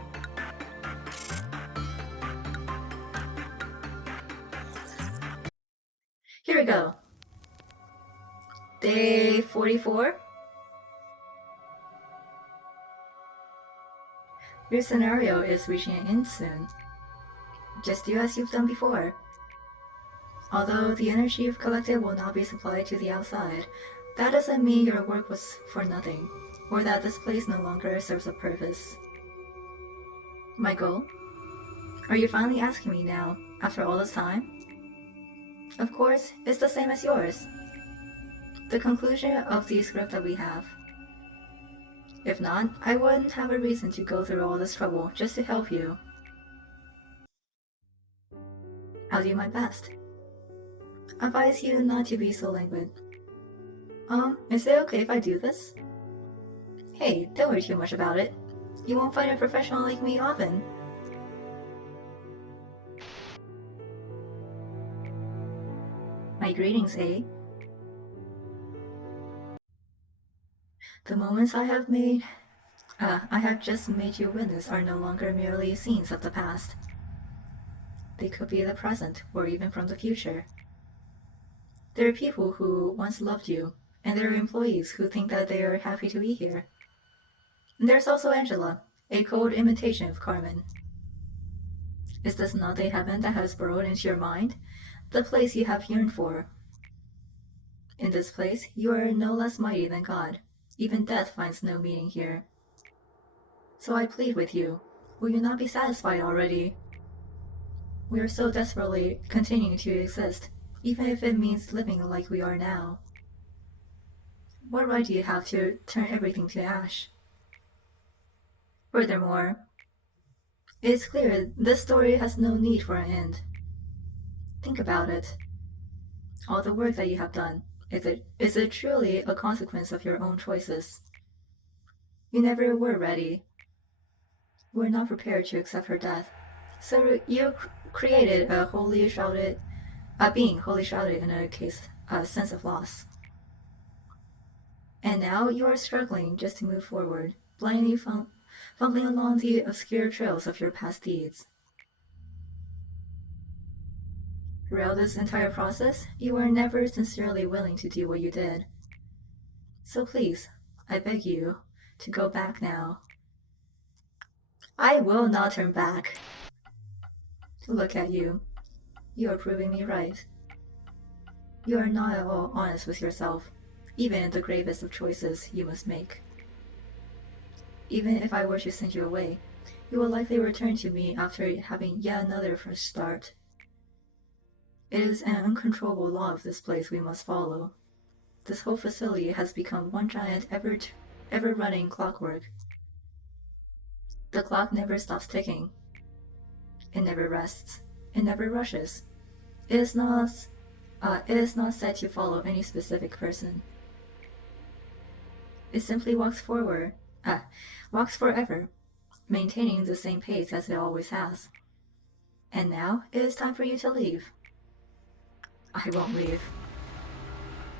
we go. Day 44? Your scenario is reaching an end soon. Just do as you've done before. Although the energy you've collected will not be supplied to the outside, that doesn't mean your work was for nothing, or that this place no longer serves a purpose. My goal? Are you finally asking me now, after all this time? Of course, it's the same as yours. The conclusion of the script that we have. If not, I wouldn't have a reason to go through all this trouble just to help you. I'll do my best. Advise you not to be so languid. Is it okay if I do this? Hey, don't worry too much about it. You won't find a professional like me often. My greetings, eh? The moments I have just made you witness are no longer merely scenes of the past. They could be the present, or even from the future. There are people who once loved you, and there are employees who think that they are happy to be here. And there's also Angela, a cold imitation of Carmen. Is this not the heaven that has burrowed into your mind? The place you have yearned for? In this place, you are no less mighty than God. Even death finds no meaning here. So I plead with you, will you not be satisfied already? We are so desperately continuing to exist, even if it means living like we are now. What right do you have to turn everything to ash? Furthermore, it's clear this story has no need for an end. Think about it. All the work that you have done, is it truly a consequence of your own choices? You never were ready. You were not prepared to accept her death. So you created a being wholly shrouded in a sense of loss. And now you are struggling just to move forward, blindly fumbling along the obscure trails of your past deeds. Throughout this entire process, you were never sincerely willing to do what you did. So please, I beg you, to go back now. I will not turn back. Look at you. You are proving me right. You are not at all honest with yourself, even in the gravest of choices you must make. Even if I were to send you away, you will likely return to me after having yet another fresh start. It is an uncontrollable law of this place we must follow. This whole facility has become one giant ever-running clockwork. The clock never stops ticking. It never rests. It never rushes. It is not set to follow any specific person. It simply walks forever, maintaining the same pace as it always has. And now it is time for you to leave. I won't leave.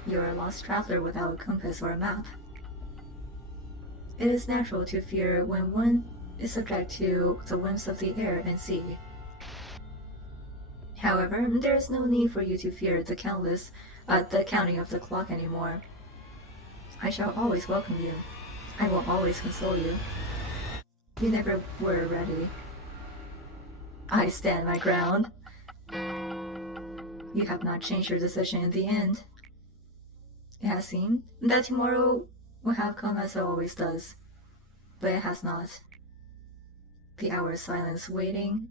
You're a lost traveler without a compass or a map. It is natural to fear when one is subject to the whims of the air and sea. However, there is no need for you to fear the counting of the clock anymore. I shall always welcome you. I will always console you. You never were ready. I stand my ground. You have not changed your decision in the end. It has seemed that tomorrow will have come as it always does, but it has not. The hour of silence waiting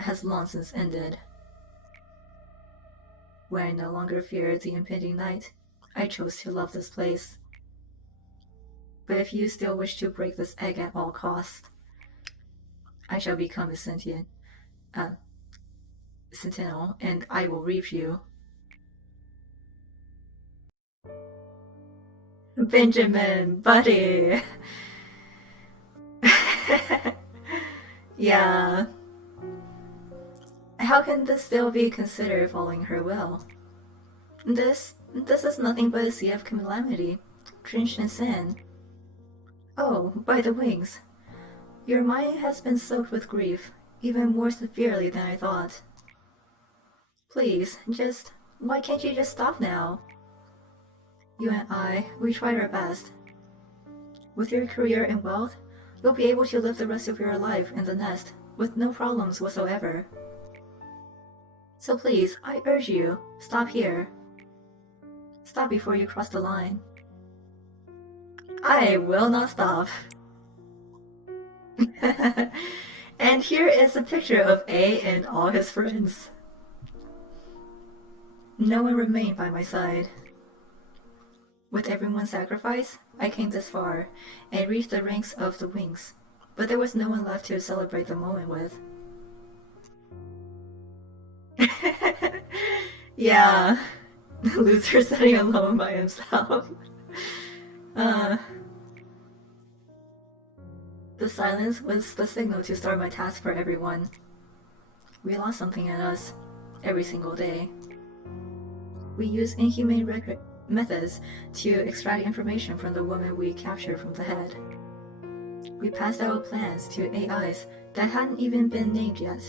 has long since ended. When I no longer feared the impending night, I chose to love this place. But if you still wish to break this egg at all costs, I shall become a sentinel, and I will reap you. Benjamin, buddy. Yeah. How can this still be considered following her will? This is nothing but a sea of calamity, drenched in sin. Oh, by the wings. Your mind has been soaked with grief, even more severely than I thought. Please, just Why can't you just stop now? You and I, we tried our best. With your career and wealth, you'll be able to live the rest of your life in the nest with no problems whatsoever. So please, I urge you, stop here. Stop before you cross the line. I will not stop. And here is a picture of A and all his friends. No one remained by my side. With everyone's sacrifice, I came this far and reached the ranks of the wings, but there was no one left to celebrate the moment with. Yeah, the loser sitting alone by himself. The silence was the signal to start my task for everyone. We lost something in us, every single day. We used inhumane methods to extract information from the woman we captured from the head. We passed out plans to AIs that hadn't even been named yet.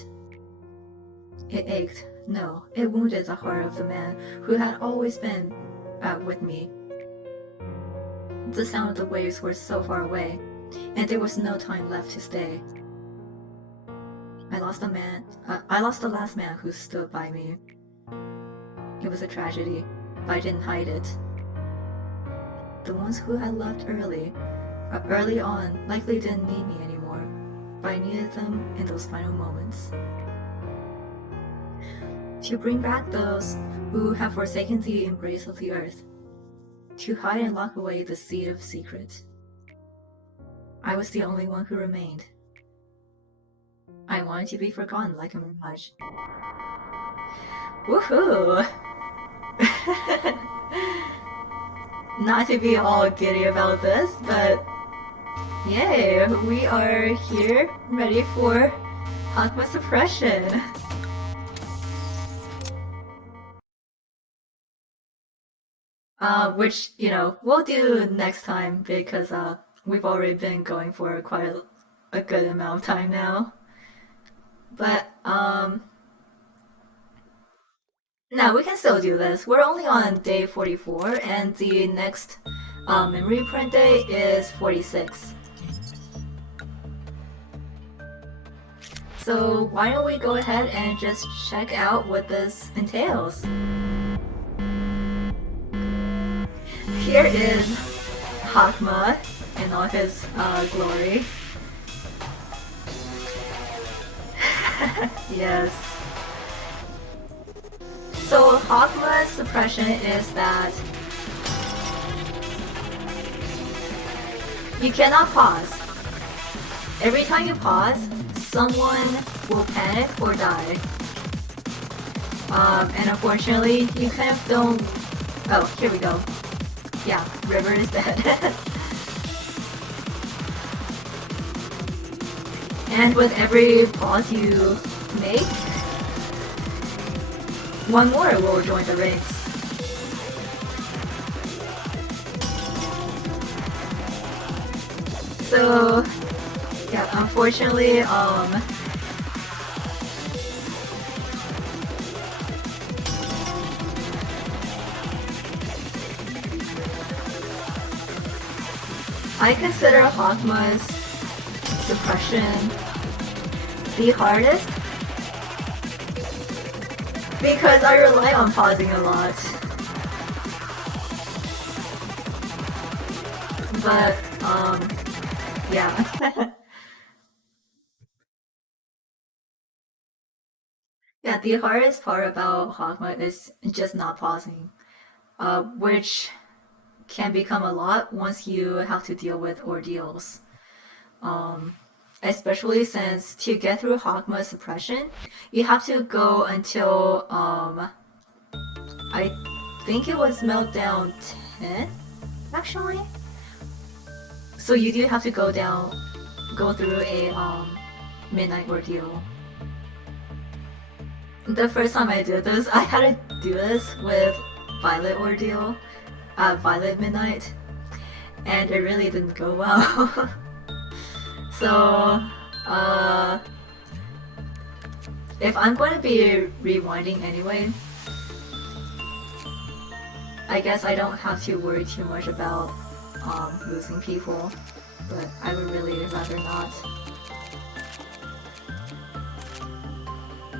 It ached. No, it wounded the heart of the man who had always been with me. The sound of the waves were so far away, and there was no time left to stay. I lost the last man who stood by me. It was a tragedy, but I didn't hide it. The ones who had left early on, likely didn't need me anymore, but I needed them in those final moments. To bring back those who have forsaken the embrace of the earth. To hide and lock away the seed of secret. I was the only one who remained. I wanted to be forgotten like a mirage. Woohoo! Not to be all giddy about this, but yay, we are here, ready for Hokma suppression. Which, we'll do next time because we've already been going for quite a good amount of time now. But, no, we can still do this. We're only on day 44, and the next memory print day is 46. So why don't we go ahead and just check out what this entails. Here is Hokma in all his glory. Yes. So Hokma's suppression is that you cannot pause. Every time you pause, someone will panic or die. And unfortunately, you kind of don't... Oh, here we go. Yeah, River is dead. And with every pause you make, one more will join the ranks. So, yeah, unfortunately, I consider Hokma's suppression the hardest because I rely on pausing a lot. But, yeah. Yeah, the hardest part about Hokma is just not pausing, which can become a lot once you have to deal with ordeals. Especially since to get through Hokma suppression, you have to go until, I think it was meltdown 10, actually? So you do have to go through a, midnight ordeal. The first time I did this, I had to do this with Violet Ordeal, Violet Midnight, and it really didn't go well. So, if I'm going to be rewinding anyway, I guess I don't have to worry too much about losing people, but I would really rather not.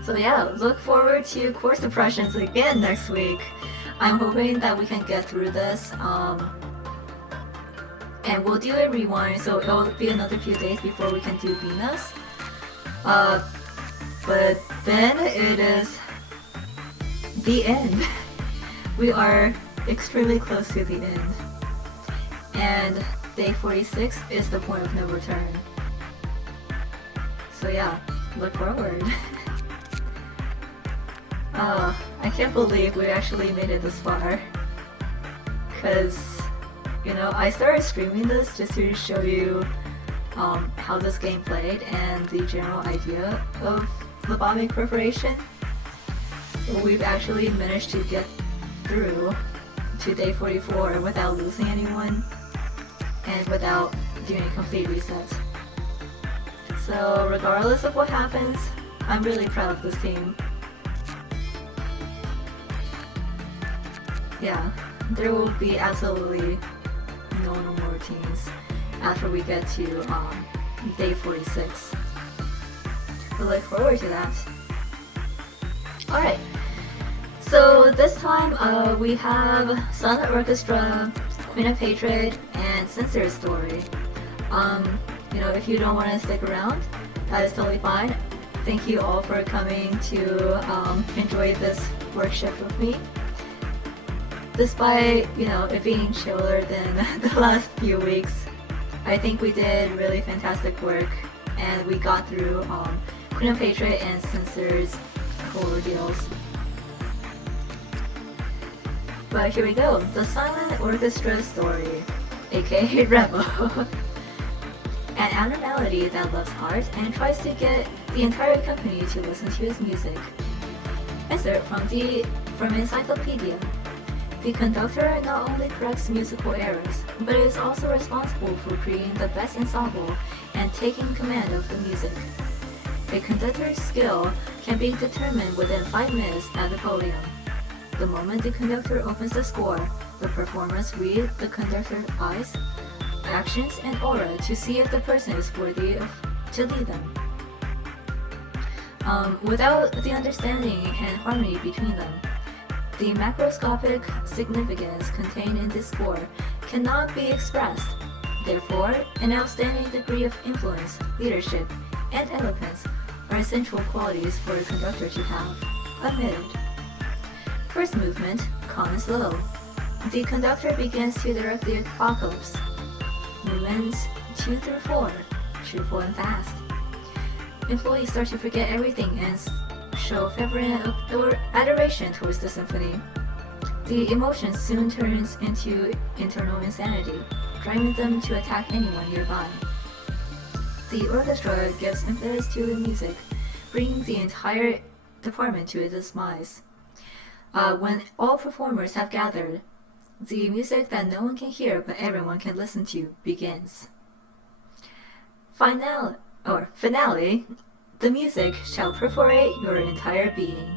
So yeah, look forward to course depressions again next week. I'm hoping that we can get through this, and we'll do a rewind, so it'll be another few days before we can do Venus. But then it is the end. We are extremely close to the end. And day 46 is the point of no return. So yeah, look forward. I can't believe we actually made it this far. Cause, you know, I started streaming this just to show you how this game played and the general idea of Lobotomy Corporation. We've actually managed to get through to day 44 without losing anyone and without doing a complete reset. So regardless of what happens, I'm really proud of this team. Yeah, there will be absolutely no more teams after we get to day 46. I look forward to that. Alright, so this time we have Silent Orchestra, Queen of Hatred, and Sincere Story. You know, if you don't want to stick around, that is totally fine. Thank you all for coming to enjoy this work shift with me. Despite, you know, it being chiller than the last few weeks, I think we did really fantastic work, and we got through Queen of Hatred and Sincere's whole ordeals. But here we go, the Silent Orchestra Story, aka Rebel. An abnormality that loves art and tries to get the entire company to listen to his music. Excerpt from Encyclopedia. The conductor not only corrects musical errors, but is also responsible for creating the best ensemble and taking command of the music. A conductor's skill can be determined within 5 minutes at the podium. The moment the conductor opens the score, the performers read the conductor's eyes, actions, and aura to see if the person is worthy to lead them. Without the understanding and harmony between them, the macroscopic significance contained in this score cannot be expressed. Therefore, an outstanding degree of influence, leadership, and eloquence are essential qualities for a conductor to have. Admitted. First movement, calm and slow. The conductor begins to direct the apocalypse. Movements 2 through 4, cheerful and fast. Employees start to forget everything and show fervent adoration towards the symphony. The emotion soon turns into internal insanity, driving them to attack anyone nearby. The orchestra gives impetus to the music, bringing the entire department to its demise. When all performers have gathered, the music that no one can hear but everyone can listen to begins. Finale, the music shall perforate your entire being.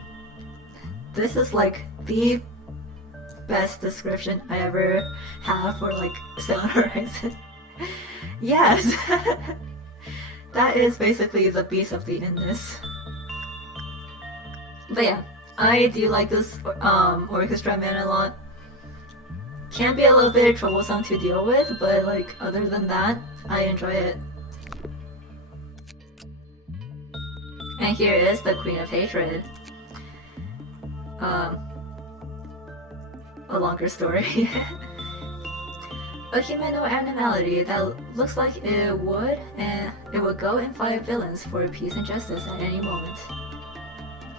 This is like the best description I ever have for like Silent Horizon. Yes, that is basically the beast of the endness. But yeah, I do like this orchestra man a lot. Can be a little bit troublesome to deal with, but like other than that, I enjoy it. And here is the Queen of Hatred. A longer story. A humanoid abnormality that looks like it would go and fight villains for peace and justice at any moment.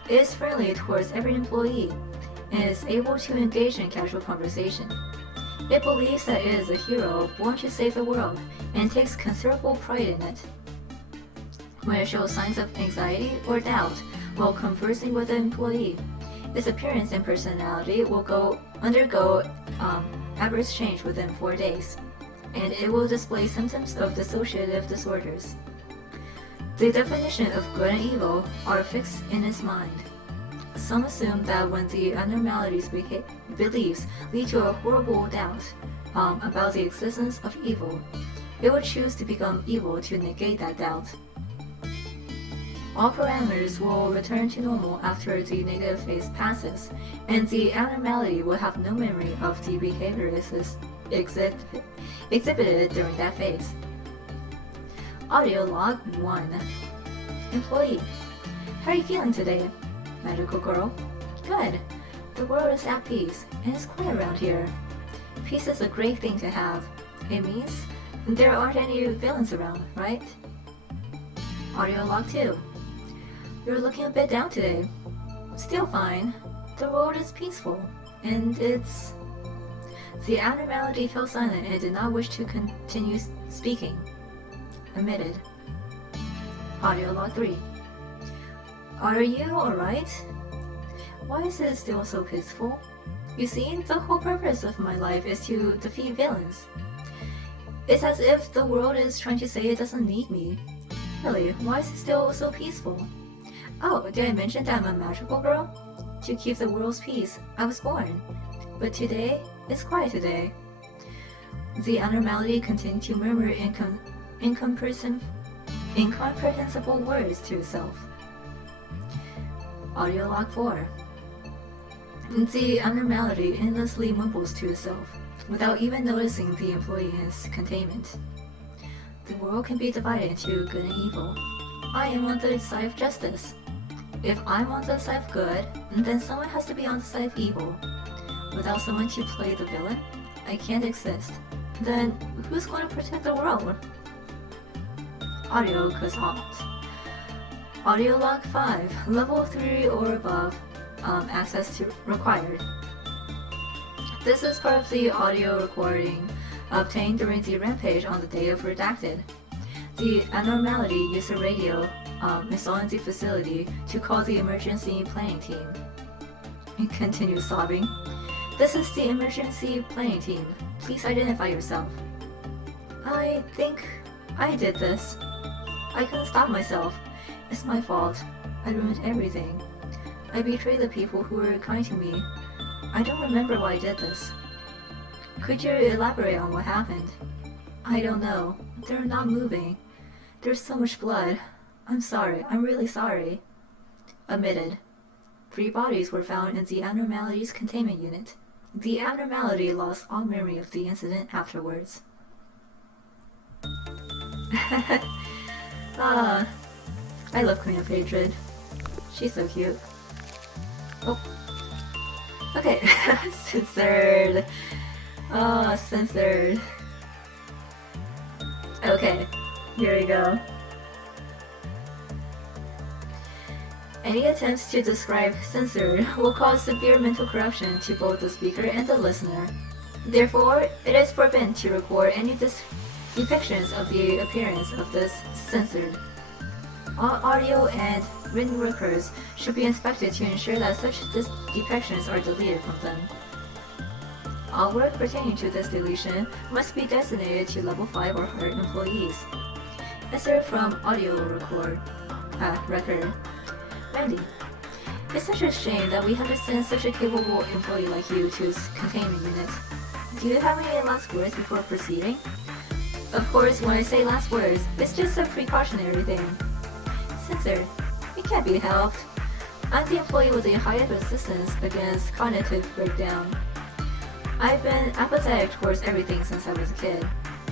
It is friendly towards every employee and is able to engage in casual conversation. It believes that it is a hero born to save the world and takes considerable pride in it. When it shows signs of anxiety or doubt while conversing with an employee, its appearance and personality will undergo adverse change within 4 days, and it will display symptoms of dissociative disorders. The definition of good and evil are fixed in its mind. Some assume that when the abnormalities' beliefs lead to a horrible doubt about the existence of evil, it will choose to become evil to negate that doubt. All parameters will return to normal after the negative phase passes, and the abnormality will have no memory of the behavior exhibited during that phase. Audio log 1. Employee. How are you feeling today? Magical girl. Good. The world is at peace, and it's quiet around here. Peace is a great thing to have. It means there aren't any villains around, right? Audio log 2. You're looking a bit down today. Still fine. The world is peaceful, and it's... The abnormality fell silent and did not wish to continue speaking. Omitted. Audio log 3. Are you alright? Why is it still so peaceful? You see, the whole purpose of my life is to defeat villains. It's as if the world is trying to say it doesn't need me. Really, why is it still so peaceful? Oh, did I mention that I'm a magical girl? To keep the world's peace, I was born. But today, it's quiet today. The abnormality continued to murmur incomprehensible words to itself. Audio log 4. The abnormality endlessly mumbles to itself, without even noticing the employee's containment. The world can be divided into good and evil. I am on the side of justice. If I'm on the side of good, then someone has to be on the side of evil. Without someone to play the villain, I can't exist. Then who's going to protect the world? Audio croissant. Audio log 5, level 3 or above, access to required. This is part of the audio recording obtained during the rampage on the day of Redacted. The abnormality used a radio installed in the facility to call the emergency planning team. It continues sobbing. This is the emergency planning team. Please identify yourself. I think I did this. I couldn't stop myself. It's my fault. I ruined everything. I betrayed the people who were kind to me. I don't remember why I did this. Could you elaborate on what happened? I don't know. They're not moving. There's so much blood. I'm sorry. I'm really sorry. Omitted. 3 bodies were found in the abnormality's containment unit. The abnormality lost all memory of the incident afterwards. I love Queen of Hatred. She's so cute. Oh. Okay, censored. Oh, censored. Okay, here we go. Any attempts to describe censored will cause severe mental corruption to both the speaker and the listener. Therefore, it is forbidden to record any depictions of the appearance of this censored. All audio and written records should be inspected to ensure that such depictions are deleted from them. All work pertaining to this deletion must be designated to level 5 or higher employees. Excerpt from audio record. Randy, it's such a shame that we have to send such a capable employee like you to containment unit. Do you have any last words before proceeding? Of course, when I say last words, it's just a precautionary thing. Censored. It can't be helped. I'm the employee with the highest resistance against cognitive breakdown. I've been apathetic towards everything since I was a kid.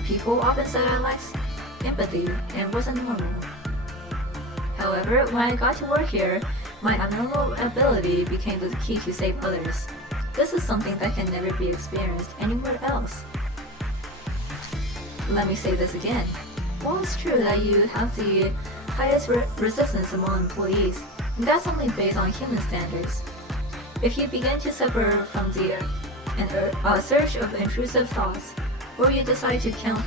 People often said I lacked empathy and wasn't normal. However, when I got to work here, my abnormal ability became the key to save others. This is something that can never be experienced anywhere else. Let me say this again. While it's true that you have the highest resistance among employees, that's only based on human standards. If you begin to suffer from the surge of intrusive thoughts, or you decide to count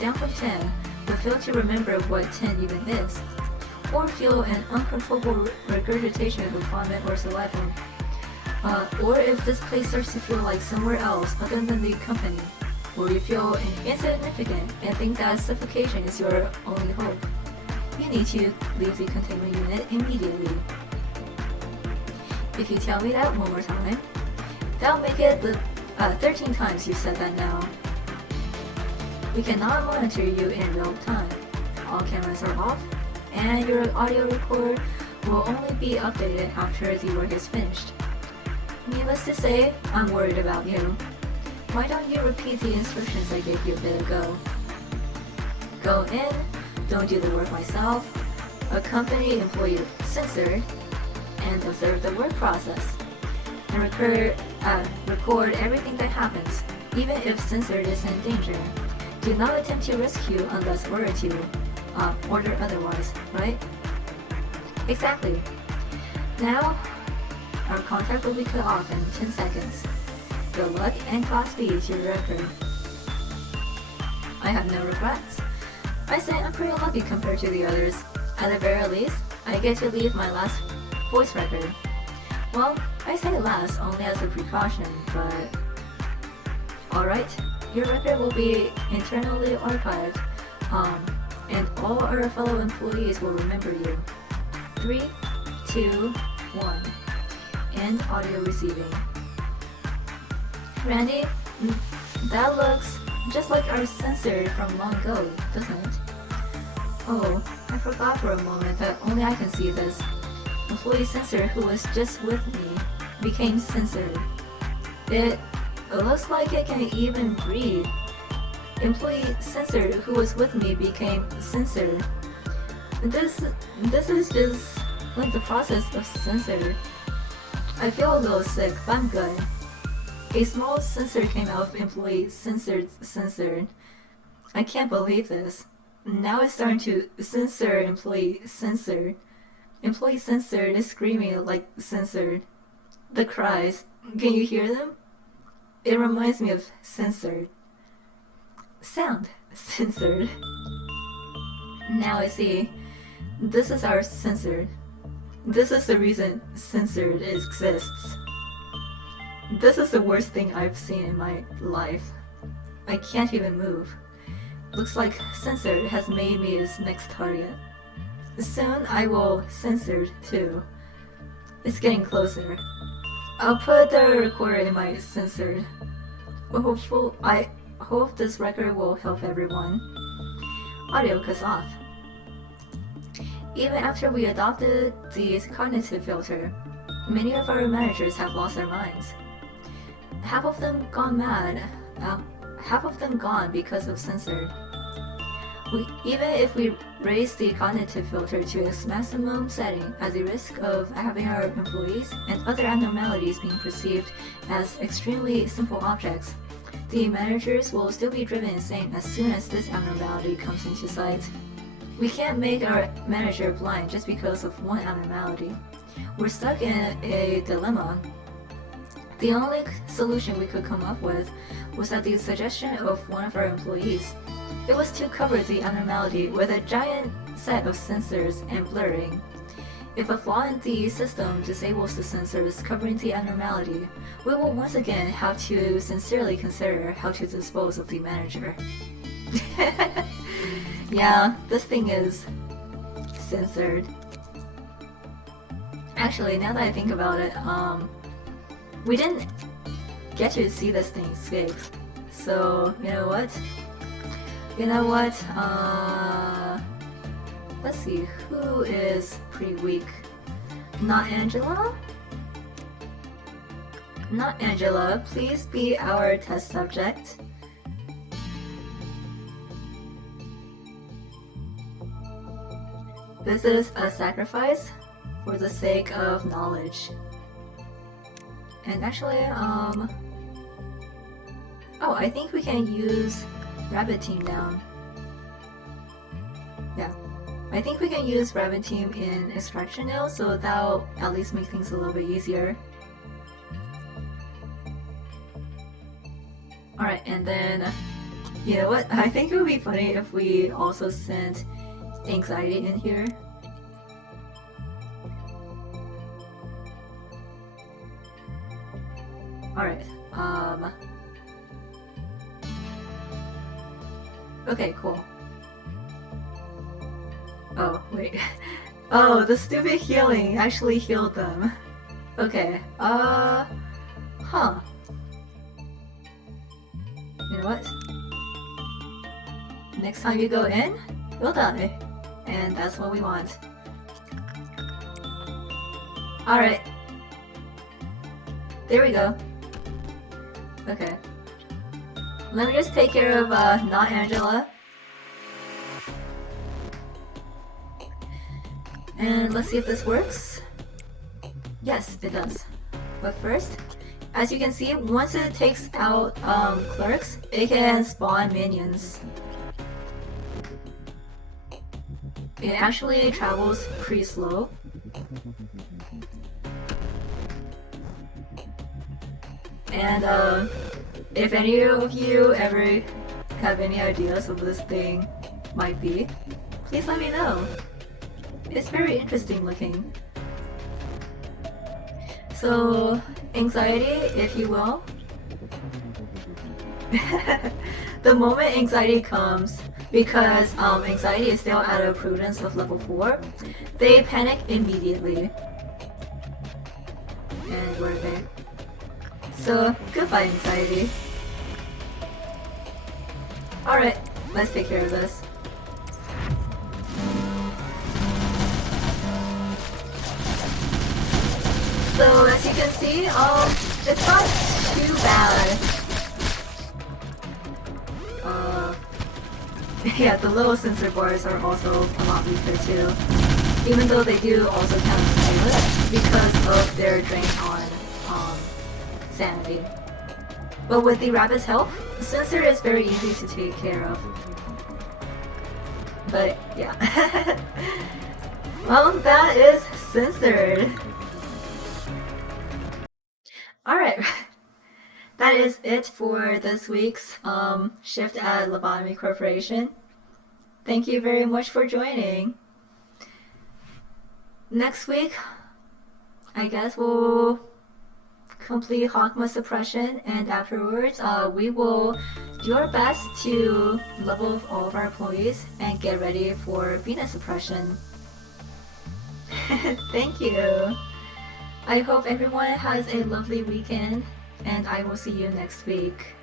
down from 10, but fail to remember what 10 even is, or feel an uncontrollable regurgitation of vomit or saliva, or if this place starts to feel like somewhere else other than the company, or you feel insignificant and think that suffocation is your only hope, you need to leave the containment unit immediately. If you tell me that one more time, that'll make it the 13 times you said that now. We cannot monitor you in real time. All cameras are off, and your audio record will only be updated after the work is finished. Needless to say, I'm worried about you. Why don't you repeat the instructions I gave you a bit ago? Go in, don't do the work myself, accompany employee censored, and observe the work process. And record everything that happens, even if censored is in danger. Do not attempt to rescue unless ordered to, order otherwise, right? Exactly. Now, our contract will be cut off in 10 seconds. Good luck and Godspeed to your record. I have no regrets. I say I'm pretty lucky compared to the others. At the very least, I get to leave my last voice record. Well, I say last only as a precaution, but... Alright, your record will be internally archived, and all our fellow employees will remember you. 3, 2, 1. End audio receiving. Randy, that looks just like our censor from long ago, doesn't it? Oh, I forgot for a moment that only I can see this. Employee censor who was just with me became censored. It looks like it can even breathe. Employee censor who was with me became censored. This is just like the process of censored. I feel a little sick, but I'm good. A small censor came out of employee censored. I can't believe this. Now it's starting to censor employee censored. Employee censored is screaming like censored. The cries, can you hear them? It reminds me of censored. Sound censored. Now I see. This is our censored. This is the reason censored exists. This is the worst thing I've seen in my life. I can't even move. Looks like censored has made me its next target. Soon I will censored too. It's getting closer. I'll put the recorder in my censored. I hope this record will help everyone. Audio cuts off. Even after we adopted the cognitive filter, many of our managers have lost their minds. Half of them gone mad. Half of them gone because of censored. Even if we raise the cognitive filter to its maximum setting at the risk of having our employees and other abnormalities being perceived as extremely simple objects, the managers will still be driven insane as soon as this abnormality comes into sight. We can't make our manager blind just because of one abnormality. We're stuck in a dilemma. The only solution we could come up with was at the suggestion of one of our employees. It was to cover the abnormality with a giant set of sensors and blurring. If a flaw in the system disables the sensors covering the abnormality, we will once again have to sincerely consider how to dispose of the manager. Yeah, this thing is censored. Actually, now that I think about it, we didn't get to see this thing escape. So, you know what? Let's see, who is pretty weak? Not Angela? Not Angela, please be our test subject. This is a sacrifice for the sake of knowledge. And actually, oh, I think we can use Rabbit Team down. Yeah, I think we can use Rabbit Team in extraction now, so that'll at least make things a little bit easier. Alright, and then, you know what? I think it would be funny if we also sent Anxiety in here. Alright, okay, cool. Oh, wait. Oh, the stupid healing actually healed them. Okay, huh. You know what? Next time you go in, you'll die. And that's what we want. Alright. There we go. Okay. Let me just take care of, not Angela. And let's see if this works. Yes, it does. But first, as you can see, once it takes out clerks, it can spawn minions. It actually travels pretty slow. And if any of you ever have any ideas of this thing might be, please let me know. It's very interesting looking. So, anxiety, if you will. The moment anxiety comes, because anxiety is still at a prudence of level 4, they panic immediately. And we're there. So, goodbye anxiety. Alright, let's take care of this. So as you can see, it's not too bad. Yeah, the little sensor bars are also a lot weaker too. Even though they do also count as stylish because of their drain on sanity. But with the rabbit's help, the sensor is very easy to take care of. But yeah. Well, that is censored. Alright, that is it for this week's shift at Lobotomy Corporation. Thank you very much for joining. Next week, I guess we'll complete Hokma suppression, and afterwards we will do our best to level up all of our employees and get ready for Venus suppression. Thank you. I hope everyone has a lovely weekend, and I will see you next week.